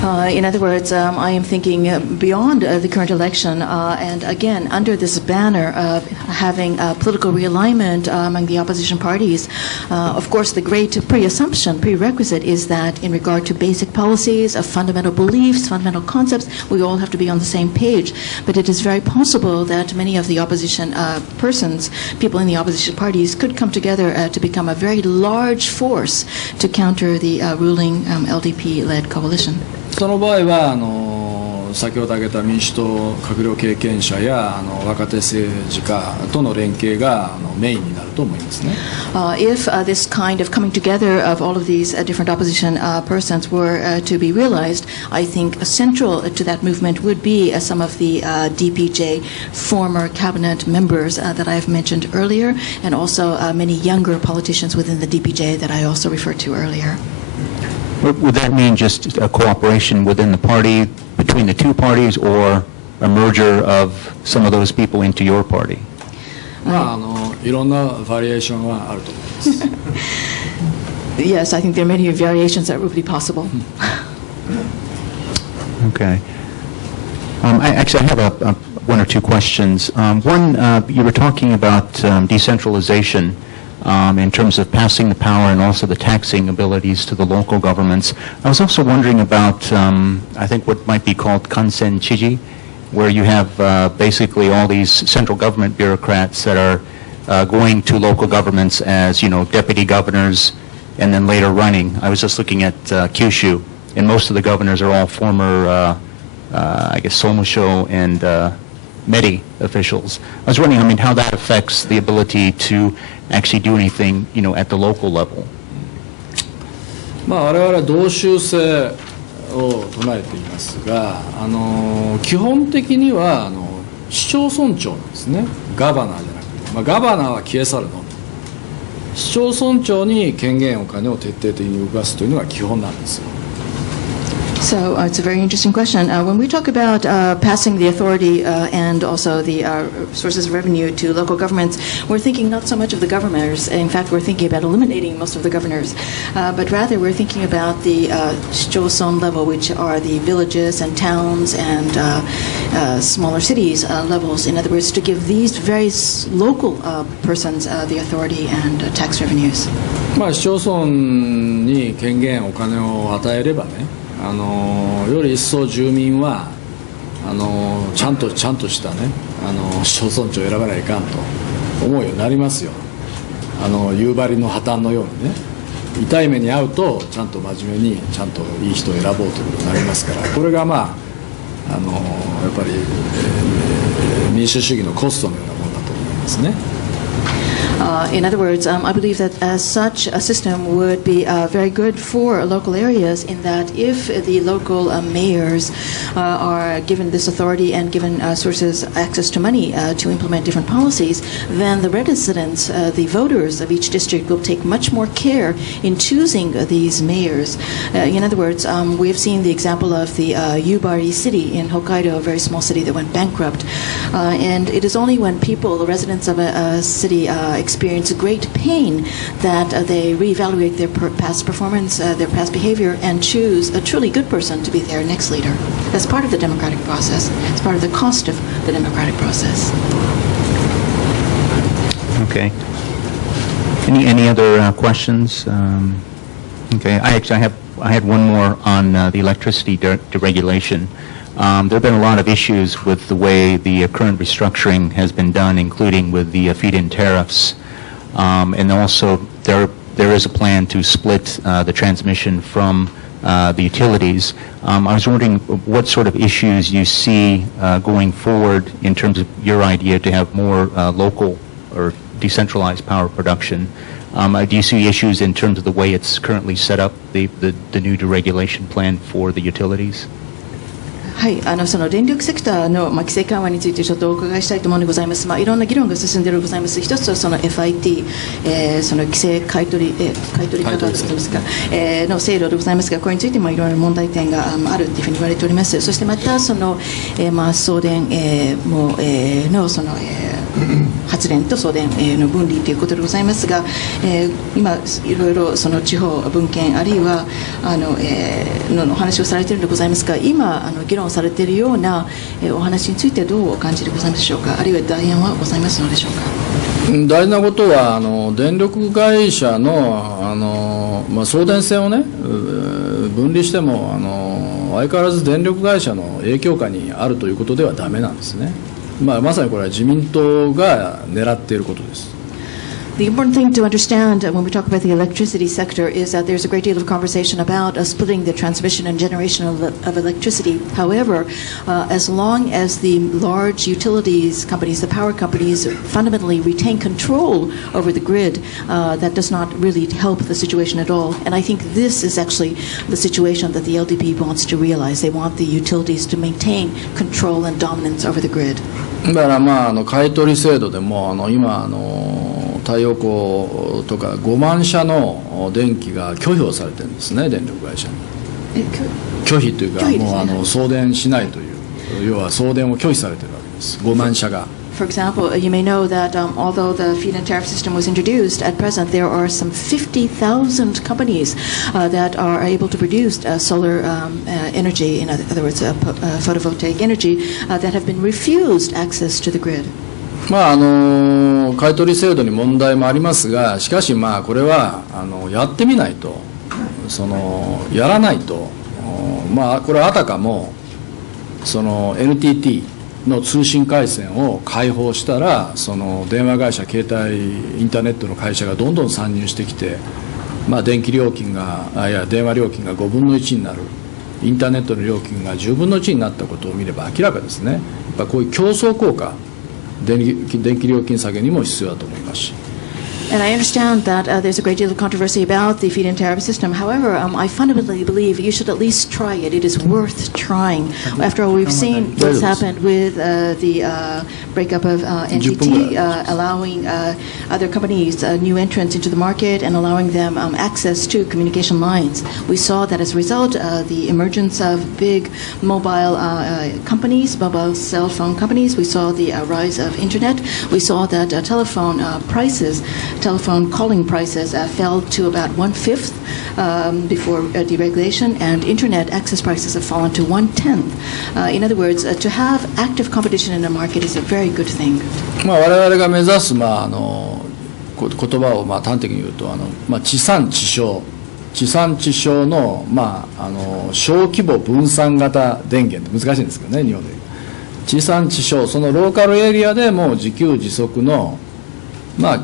In other words, I am thinking beyond the current election, and again, under this banner of having political realignment among the opposition parties. Of course, the great prerequisite is that in regard to basic policies, fundamental beliefs, fundamental concepts, we all have to be on the same page. But it is very possible that many of the opposition persons, people in the opposition parties, could come together to become a very large force to counter the ruling LDP-led coalition. その場合は先ほど挙げた民主党閣僚経験者や若手政治家との連携がメインになると思いますね。If this kind of coming together of all of these different opposition persons were to be realized, I think central to that movement would be some of the DPJ former cabinet members that I have mentioned earlier, and also many younger politicians within the DPJ that I also referred to earlier. Would that mean just a cooperation within the party, between the two parties, or a merger of some of those people into your party? いろんなバリエーションはあると思います。Yes, I think there are many variations that would be possible. Okay. I have one or two questions. One, you were talking about decentralization in terms of passing the power and also the taxing abilities to the local governments. I was also wondering about, I think, what might be called kansen chiji, where you have basically all these central government bureaucrats that are going to local governments as, deputy governors and then later running. I was just looking at Kyushu, and most of the governors are all former, I guess, Somusho and MEDI officials. I was wondering, how that affects the ability to actually do anything, at the local level. 我々は同州制を唱えていますが、基本的には市町村長なんですね、ガバナーじゃなくて、ガバナーは消え去るのみ、市町村長に権限お金を徹底的に動かすというのが基本なんですよ。So it's a very interesting question. When we talk about passing the authority and also the sources of revenue to local governments, we're thinking not so much of the governors. In fact, we're thinking about eliminating most of the governors. But rather, we're thinking about the shichoson level, which are the villages and towns and smaller cities levels. In other words, to give these very local persons the authority and tax revenues. 市町村に権限お金を与えればね、より一層住民はちゃんとしたね市町村長を選ばないかんと思うようになりますよ。夕張の破綻のようにね、痛い目に遭うとちゃんと真面目にちゃんといい人を選ぼうということになりますから、これがやっぱり、民主主義のコストのようなものだと思いますね。In other words, I believe that such a system would be very good for local areas in that if the local mayors are given this authority and given sources access to money to implement different policies, then the residents, the voters of each district will take much more care in choosing these mayors. In other words, we have seen the example of the Yubari city in Hokkaido, a very small city that went bankrupt. And it is only when people, the residents of a city, experience great pain that they reevaluate their past performance, their past behavior, and choose a truly good person to be their next leader. That's part of the democratic process. It's part of the cost of the democratic process. Okay. Any other questions? Okay. I had one more on the electricity deregulation. There have been a lot of issues with the way the current restructuring has been done, including with the feed-in tariffs. And also, there is a plan to split the transmission from the utilities. I was wondering what sort of issues you see going forward in terms of your idea to have more local or decentralized power production. Do you see issues in terms of the way it's currently set up, the new deregulation plan for the utilities? はい、その電力セクターの規制緩和についてちょっとお伺いしたいと思うのでございます。いろんな議論が進んでいるございます。一つはその FIT、その規制買取方ですか、の制度でございますが、これについてもいろいろ問題点があるというふうに言われております。そしてまたその、送電、のその、発電と送電の分離ということでございますが、今いろいろその地方分権あるいはのお話をされているのでございますが、今議論されているようなお話についてどうお感じでございますでしょうか。あるいは代案はございますのでしょうか。大事なことは電力会社の送電線をね分離しても相変わらず電力会社の影響下にあるということではダメなんですね。まさにこれは自民党が狙っていることです。The important thing to understand when we talk about the electricity sector is that there's a great deal of conversation about splitting the transmission and generation of electricity. However, as long as the large utilities companies, the power companies, fundamentally retain control over the grid, that does not really help the situation at all. And I think this is actually the situation that the LDP wants to realize. They want the utilities to maintain control and dominance over the grid. だから買取制度でも今太陽光とか5万社の電気が拒否をされてるんですね、電力会社に。拒否というか、もう送電しないという。要は送電を拒否されているわけです、5万社が。For example, you may know that although the feed-in tariff system was introduced, at present there are some 50,000 companies that are able to produce solar energy, in other words, photovoltaic energy, that have been refused access to the grid. 買取制度に問題もありますが、しかしこれはやってみないと、やらないと、これはあたかもNTTの通信回線を開放したら、電話会社、携帯インターネットの会社がどんどん参入してきて、電気料金が電話料金が5分の1になる、インターネットの料金が10分の1になったことを見れば明らかですね。やっぱこういう競争効果、電気料金下げにも必要だと思いますし。And I understand that there's a great deal of controversy about the feed-in tariff system. However, I fundamentally believe you should at least try it. It is worth trying. After all, we've seen what's happened with the breakup of NTT, allowing other companies, new entrants into the market and allowing them access to communication lines. We saw that as a result, the emergence of big mobile companies, mobile cell phone companies. We saw the rise of internet. We saw that telephone calling prices fell to about 1/5 before deregulation, and internet access prices have fallen to 1/10. In other words, to have active competition in the market is a very good thing. 我々が目指す言葉を端的に言うと地産地消の小規模分散型電源って難しいんですけどね、日本で。地産地消、そのローカルエリアでも自給自足の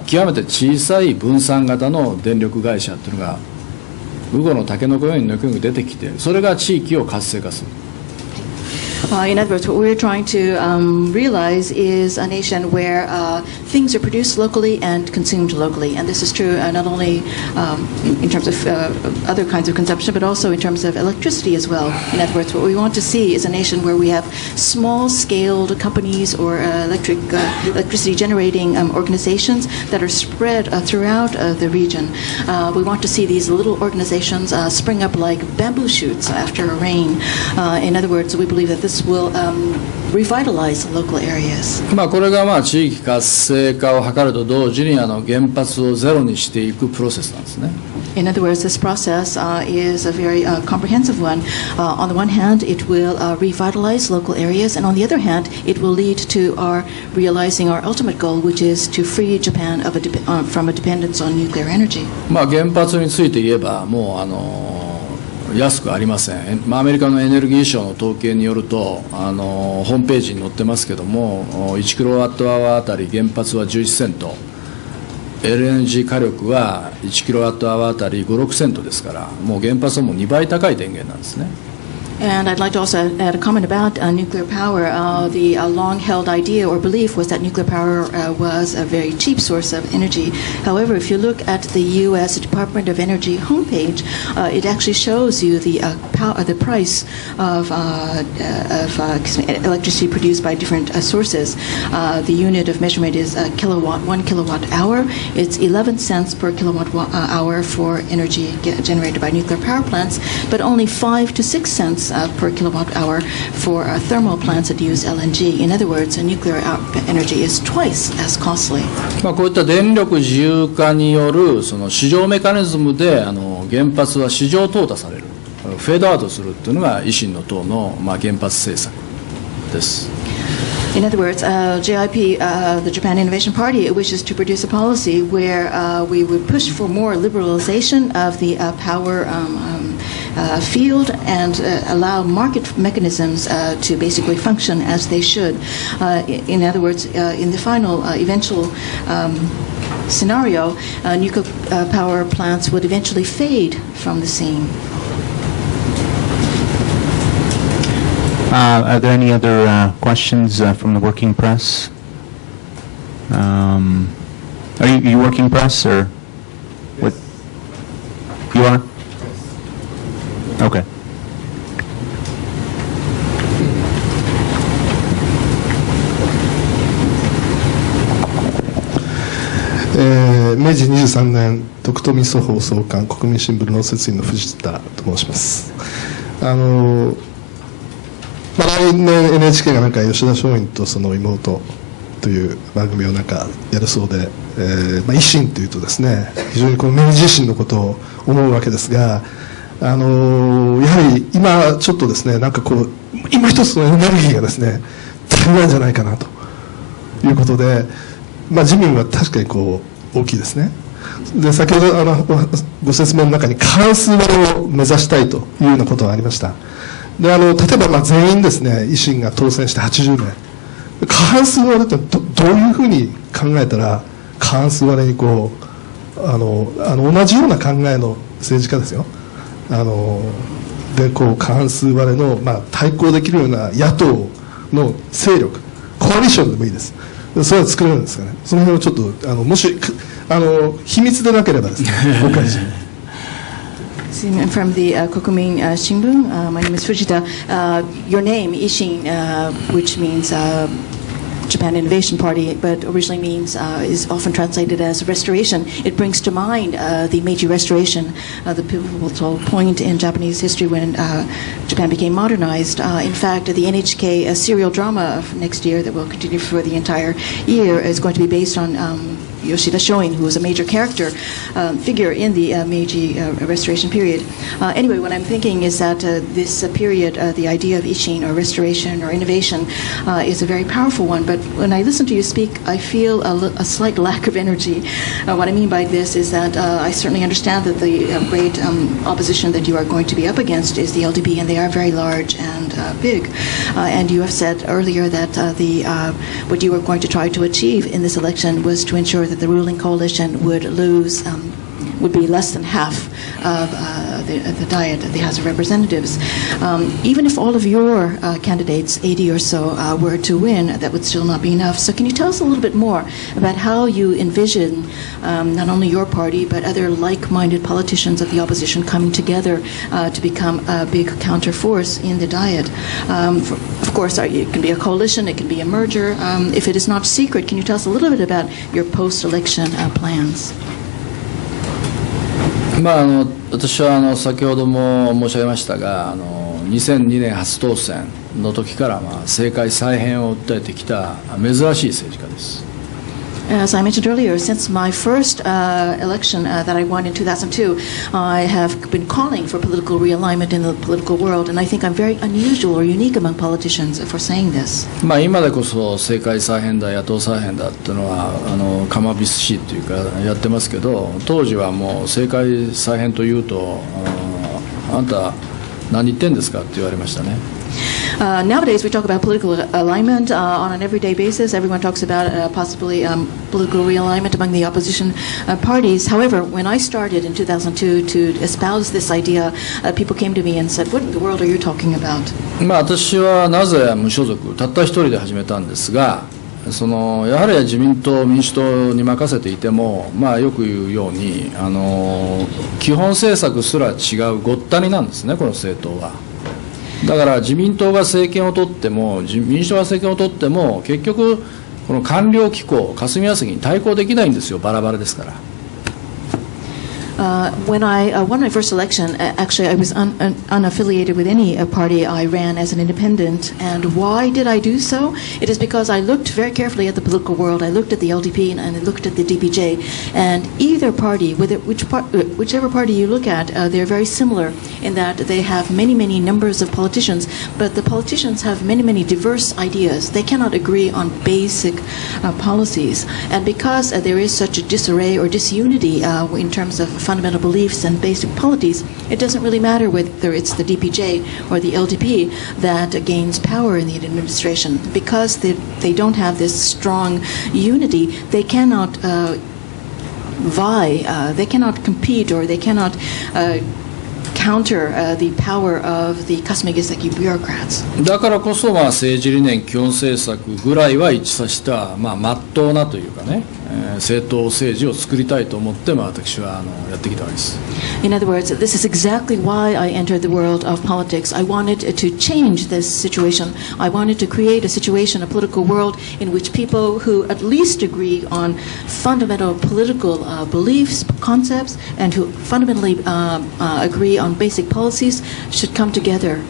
極めて小さい分散型の電力会社っていうのがウゴのタケノコように出てきて、それが地域を活性化する。In other words, what we're trying to realize is a nation where things are produced locally and consumed locally. And this is true not only in terms of other kinds of consumption, but also in terms of electricity as well. In other words, what we want to see is a nation where we have small-scaled companies or electricity generating organizations that are spread throughout the region. We want to see these little organizations spring up like bamboo shoots after a rain. In other words, we believe that this will revitalize local areas. これが地域活性化を図ると同時に原発をゼロにしていくプロセスなんですね。In other words, this process is a very comprehensive one. On the one hand, it will revitalize local areas, and on the other hand, it will lead to our realizing our ultimate goal, which is to free Japan from a dependence on nuclear energy. 原発について言えばもう安くありません。アメリカのエネルギー省の統計によるとホームページに載ってますけども、1キロワットアワーあたり原発は11セント、LNG 火力は1キロワットアワーあたり5、6セントですから、もう原発はもう2倍高い電源なんですね。And I'd like to also add a comment about nuclear power. The long-held idea or belief was that nuclear power was a very cheap source of energy. However, if you look at the U.S. Department of Energy homepage, it actually shows you the price of electricity produced by different sources. The unit of measurement is 1 kilowatt hour. It's 11 cents per kilowatt hour for energy generated by nuclear power plants, but only 5 to 6 cents per kilowatt hour for thermal plants that use LNG. In other words, nuclear energy is twice as costly. こういった電力自由化によるその市場メカニズムで原発は市場淘汰される、フェードアウトするっていうのが維新の党の原発政策です。In other words, JIP, the Japan Innovation Party, wishes to produce a policy where we would push for more liberalization of the power field and allow market mechanisms to basically function as they should. In other words, in the final eventual scenario, nuclear power plants would eventually fade from the scene. Are there any other questions from the working press? Are you working press or what? You are? Okay. 明治23年徳富蘇放送官国民新聞論説委員の藤田と申します。来年 NHK がなんか吉田松陰とその妹という番組をなんかやるそうで、維新というとですね、非常にこの明治維新のことを思うわけですが、やはり今ちょっとですね、なんかこう今一つのエネルギーがですね足りないんじゃないかなということで、自民は確かにこう大きいですね。で、先ほどご説明の中に過半数割れを目指したいというようなことがありました。で、例えば全員ですね、維新が当選して80年、過半数割れってどういうふうに考えたら過半数割れにこう同じような考えの政治家ですよ、でこう過半数割れの、対抗できるような野党の勢力、コアリションでもいいです、それは作れるんですかね。その辺をちょっともし秘密でなければですね、お返し。From the Kokumin Shimbun, my name is Fujita. Your name, Ishin, which means Japan Innovation Party, but originally means is often translated as restoration. It brings to mind the Meiji Restoration, the pivotal point in Japanese history when Japan became modernized. In fact, the NHK serial drama of next year that will continue for the entire year is going to be based on Yoshida Shoin, who was a major character figure in the Meiji Restoration period. Anyway, what I'm thinking is that this period, the idea of Ishin or restoration or innovation is a very powerful one. But when I listen to you speak, I feel a slight lack of energy. What I mean by this is that I certainly understand that the great opposition that you are going to be up against is the LDP, and they are very large and big. And you have said earlier that what you were going to try to achieve in this election was to ensure that the ruling coalition would lose, would be less than half of the Diet, the House of Representatives. Even if all of your candidates, 80 or so, were to win, that would still not be enough. So can you tell us a little bit more about how you envision not only your party, but other like-minded politicians of the opposition coming together to become a big counterforce in the Diet? Of course, it can be a coalition, it can be a merger. If it is not secret, can you tell us a little bit about your post-election plans? 私は先ほども申し上げましたが2002年初当選の時から政界再編を訴えてきた珍しい政治家です。As I mentioned earlier, since my first election that I won in 2002, I have been calling for political realignment in the political world, and I think I'm very unusual or unique among politicians for saying this. 今でこそ政界再編だ、野党再編だっていうのはカマビスシーというかやってますけど、当時はもう政界再編というとあんた何言ってんですかって言われましたね。Nowadays, we talk about political alignment on an everyday basis. Everyone talks about possibly political realignment among the opposition parties. However, when I started in 2002 to espouse this idea, people came to me and said, "What in the world are you talking about?" 私はなぜ無所属、たった一人で始めたんですが、やはり自民党、民主党に任せていても、よく言うように基本政策すら違うごったになんですね、この政党は。だから自民党が政権を取っても民主党が政権を取っても結局この官僚機構霞が関に対抗できないんですよ、バラバラですから。When I won my first election, actually I was unaffiliated with any party. I ran as an independent. And why did I do so? It is because I looked very carefully at the political world. I looked at the LDP and I looked at the DPJ. And either party, whichever party you look at, they're very similar in that they have many, many numbers of politicians. But the politicians have many, many diverse ideas. They cannot agree on basic policies. And because there is such a disarray or disunity in terms of fundamental beliefs and basic policies, it doesn't really matter whether it's the DPJ or the LDP that gains power in the administration. Because they don't have this strong unity, they cannot they cannot compete, or they cannot counter the power of the Kasumigiseki bureaucrats. だからこそ政治理念、基本政策ぐらいは一致させた真っ当なというかね、政党政治を作りたいと思って私はやってきたわけです。In other words, this is exactly why I entered the world of politics. I wanted to change this situation. I wanted to create a situation, a political world in which people who at least agree on fundamental political beliefs, concepts, and who fundamentally agree on basic policies should come together.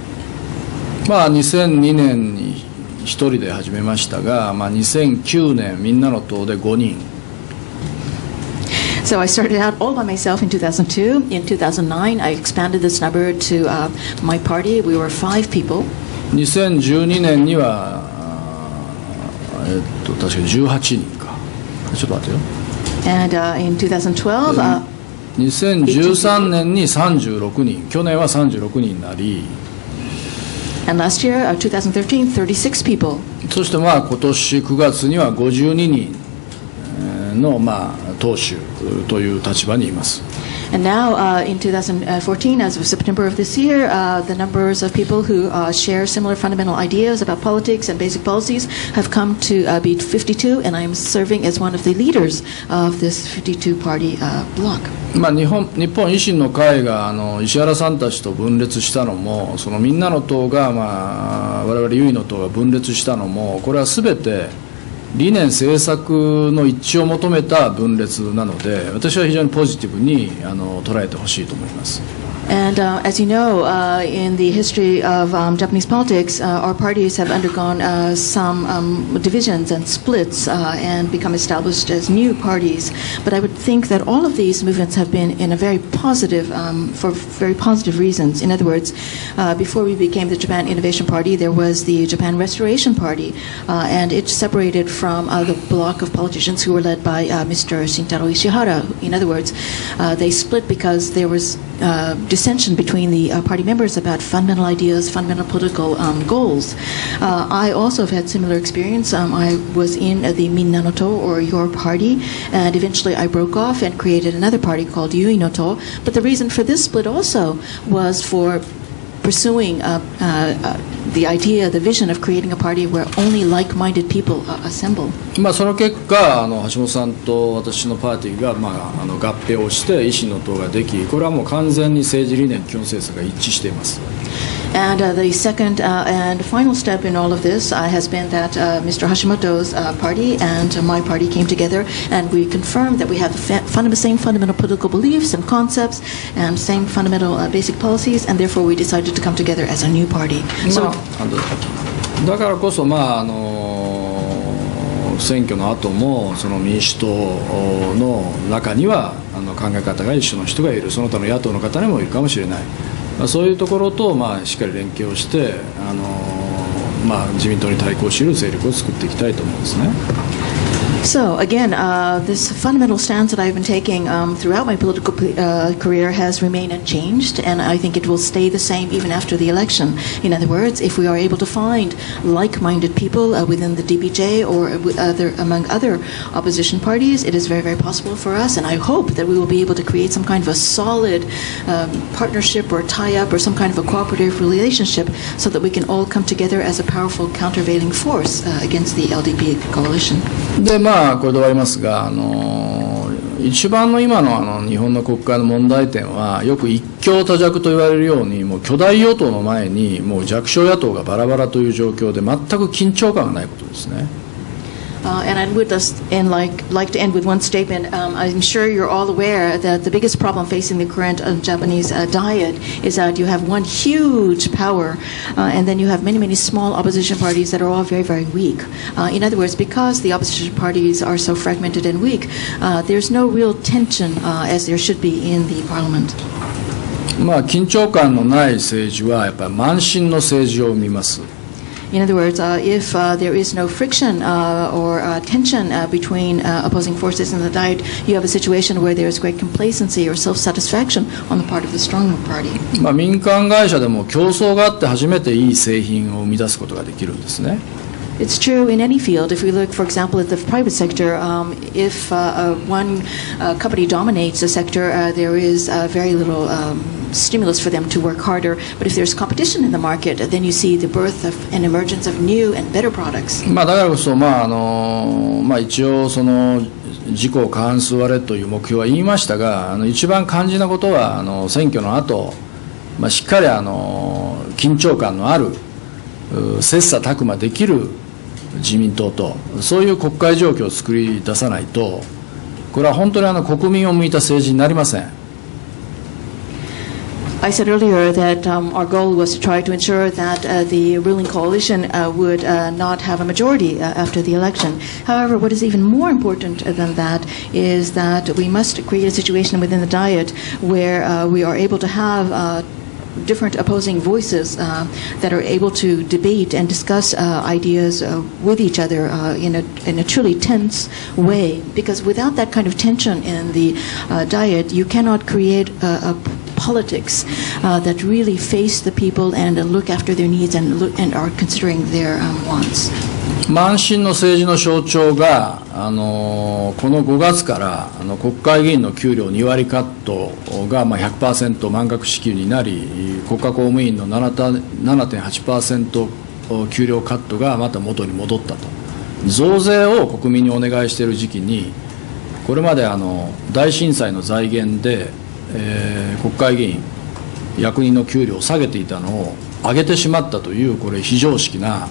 2002年に1人で始めましたが、2009年みんなの党で5人。So I started out all by myself in 2002. In 2009, I expanded this number to my party. We were 5 people. 2012年には、確か18人か。ちょっと待ってよ。And in 2012, 2013年に36人、去年は36人になり、and last year, 2013, 36 people. そして今年9月には52人の党首という立場にいます。And now, in 2014, as of September of this year, the numbers of people who share similar fundamental ideas about politics and basic policies have come to be 52, and I'm serving as one of the leaders of this 52-party bloc. 日本維新の会が石原さんたちと分裂したのも、そのみんなの党が、我々優位の党が分裂したのも、これはすべて理念政策の一致を求めた分裂なので、私は非常にポジティブに捉えてほしいと思います。And as you know, in the history of Japanese politics, our parties have undergone some divisions and splits and become established as new parties. But I would think that all of these movements have been in a very positive, for very positive reasons. In other words, before we became the Japan Innovation Party, there was the Japan Restoration Party, and it separated from the bloc of politicians who were led by Mr. Shintaro Ishihara. In other words, they split because there was dissension between the party members about fundamental ideas, fundamental political goals. I also have had similar experience. I was in the Minna-no-to, or your party, and eventually I broke off and created another party called Yui-no-to. But the reason for this split also was for pursuing the idea, the vision of creating a party where only like-minded people assemble. その結果、橋本さんと私のパーティーが、合併をして維新の党ができ、これはもう完全に政治理念、基本政策が一致しています。And the second and final step in all of this has been that Mr. Hashimoto's party and my party came together, and we confirmed that we have the same fundamental political beliefs and concepts and same fundamental basic policies, and therefore we decided to come together as a new party. So, だからこそ、選挙の後もその民主党の中には考え方が一緒の人がいる、その他の野党の方にもいるかもしれない。そういうところと、しっかり連携をして、自民党に対抗しうる勢力を作っていきたいと思うんですね。So again, this fundamental stance that I've been taking throughout my political career has remained unchanged, and I think it will stay the same even after the election. In other words, if we are able to find like-minded people within the DPJ or among other opposition parties, it is very, very possible for us, and I hope that we will be able to create some kind of a solid partnership or tie-up or some kind of a cooperative relationship so that we can all come together as a powerful countervailing force against the LDP coalition. でこれで終わりますが、一番の今の日本の国会の問題点は、よく一強多弱と言われるように、もう巨大与党の前にもう弱小野党がバラバラという状況で、全く緊張感がないことですね。And I would like to end with one statement. I'm sure you're all aware that the biggest problem facing the current Japanese diet is that you have one huge power, and then you have many, many small opposition parties that are all very, very weak. In other words, because the opposition parties are so fragmented and weak, there's no real tension as there should be in the parliament. 緊張感のない政治はやっぱり慢心の政治を生みます。In other words, if there is no friction or tension between opposing forces in the Diet, you have a situation where there is great complacency or self-satisfaction on the part of the stronger party. 民間会社でも競争があって初めていい製品を生み出すことができるんですね。It's true in any field. If we look, for example, at the private sector, if one company dominates a sector, there is very little stimulus for them to work harder. But if there's competition in the market, then you see the birth of and emergence of new and better products. だからこそ、一応その自公過半数割れという目標は言いましたが、一番肝心なことは選挙の後、しっかり緊張感のある切磋琢磨できる自民党と、そういう国会状況を作り出さないと、これは本当に国民を向いた政治になりません。I said earlier that our goal was to try to ensure that the ruling coalition would not have a majority after the election. However, what is even more important than that is that we must create a situation within the Diet where we are able to have different opposing voices that are able to debate and discuss ideas with each other in a truly tense way. Because without that kind of tension in the Diet, you cannot create a politics that really face the people and look after their needs and are considering their wants. 慢心の政治の象徴がこの5月から国会議員の給料2割カットが100% 満額支給になり、国家公務員の 7.8% 給料カットがまた元に戻ったと。増税を国民にお願いしている時期に、これまで大震災の財源で、国会議員役人の給料を下げていたのを上げてしまったという、これ非常識な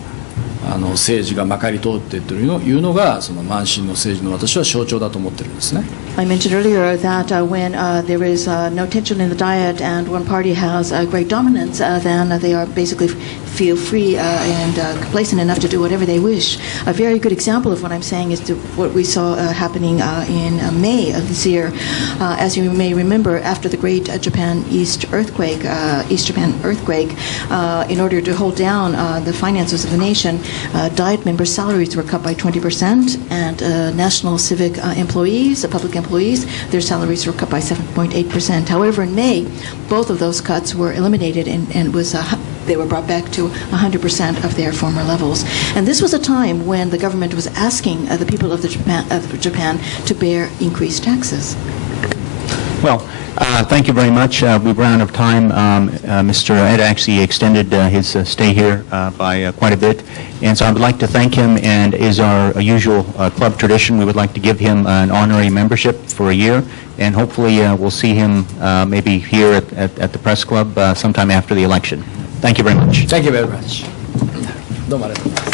政治がまかり通っているというのがその慢心の政治の私は象徴だと思ってるんですね。I mentioned earlier that when there is no tension in the Diet and one party has great dominance, then they are basically feel free and complacent enough to do whatever they wish. A very good example of what I'm saying is what we saw happening in May of this year. As you may remember, after the Great Japan East Japan earthquake, in order to hold down the finances of the nation, Diet members' salaries were cut by 20%, and national civic employees, public employees, their salaries were cut by 7.8%. However, in May, both of those cuts were eliminated and they were brought back to 100% of their former levels. And this was a time when the government was asking the people of Japan to bear increased taxes. Well, thank you very much. We've run out of time. Mr. Ed actually extended his stay here by quite a bit. And so I would like to thank him, and as our usual club tradition, we would like to give him an honorary membership for a year, and hopefully we'll see him maybe here at the press club sometime after the election. Thank you very much. Thank you very much. どうもありがとうございます。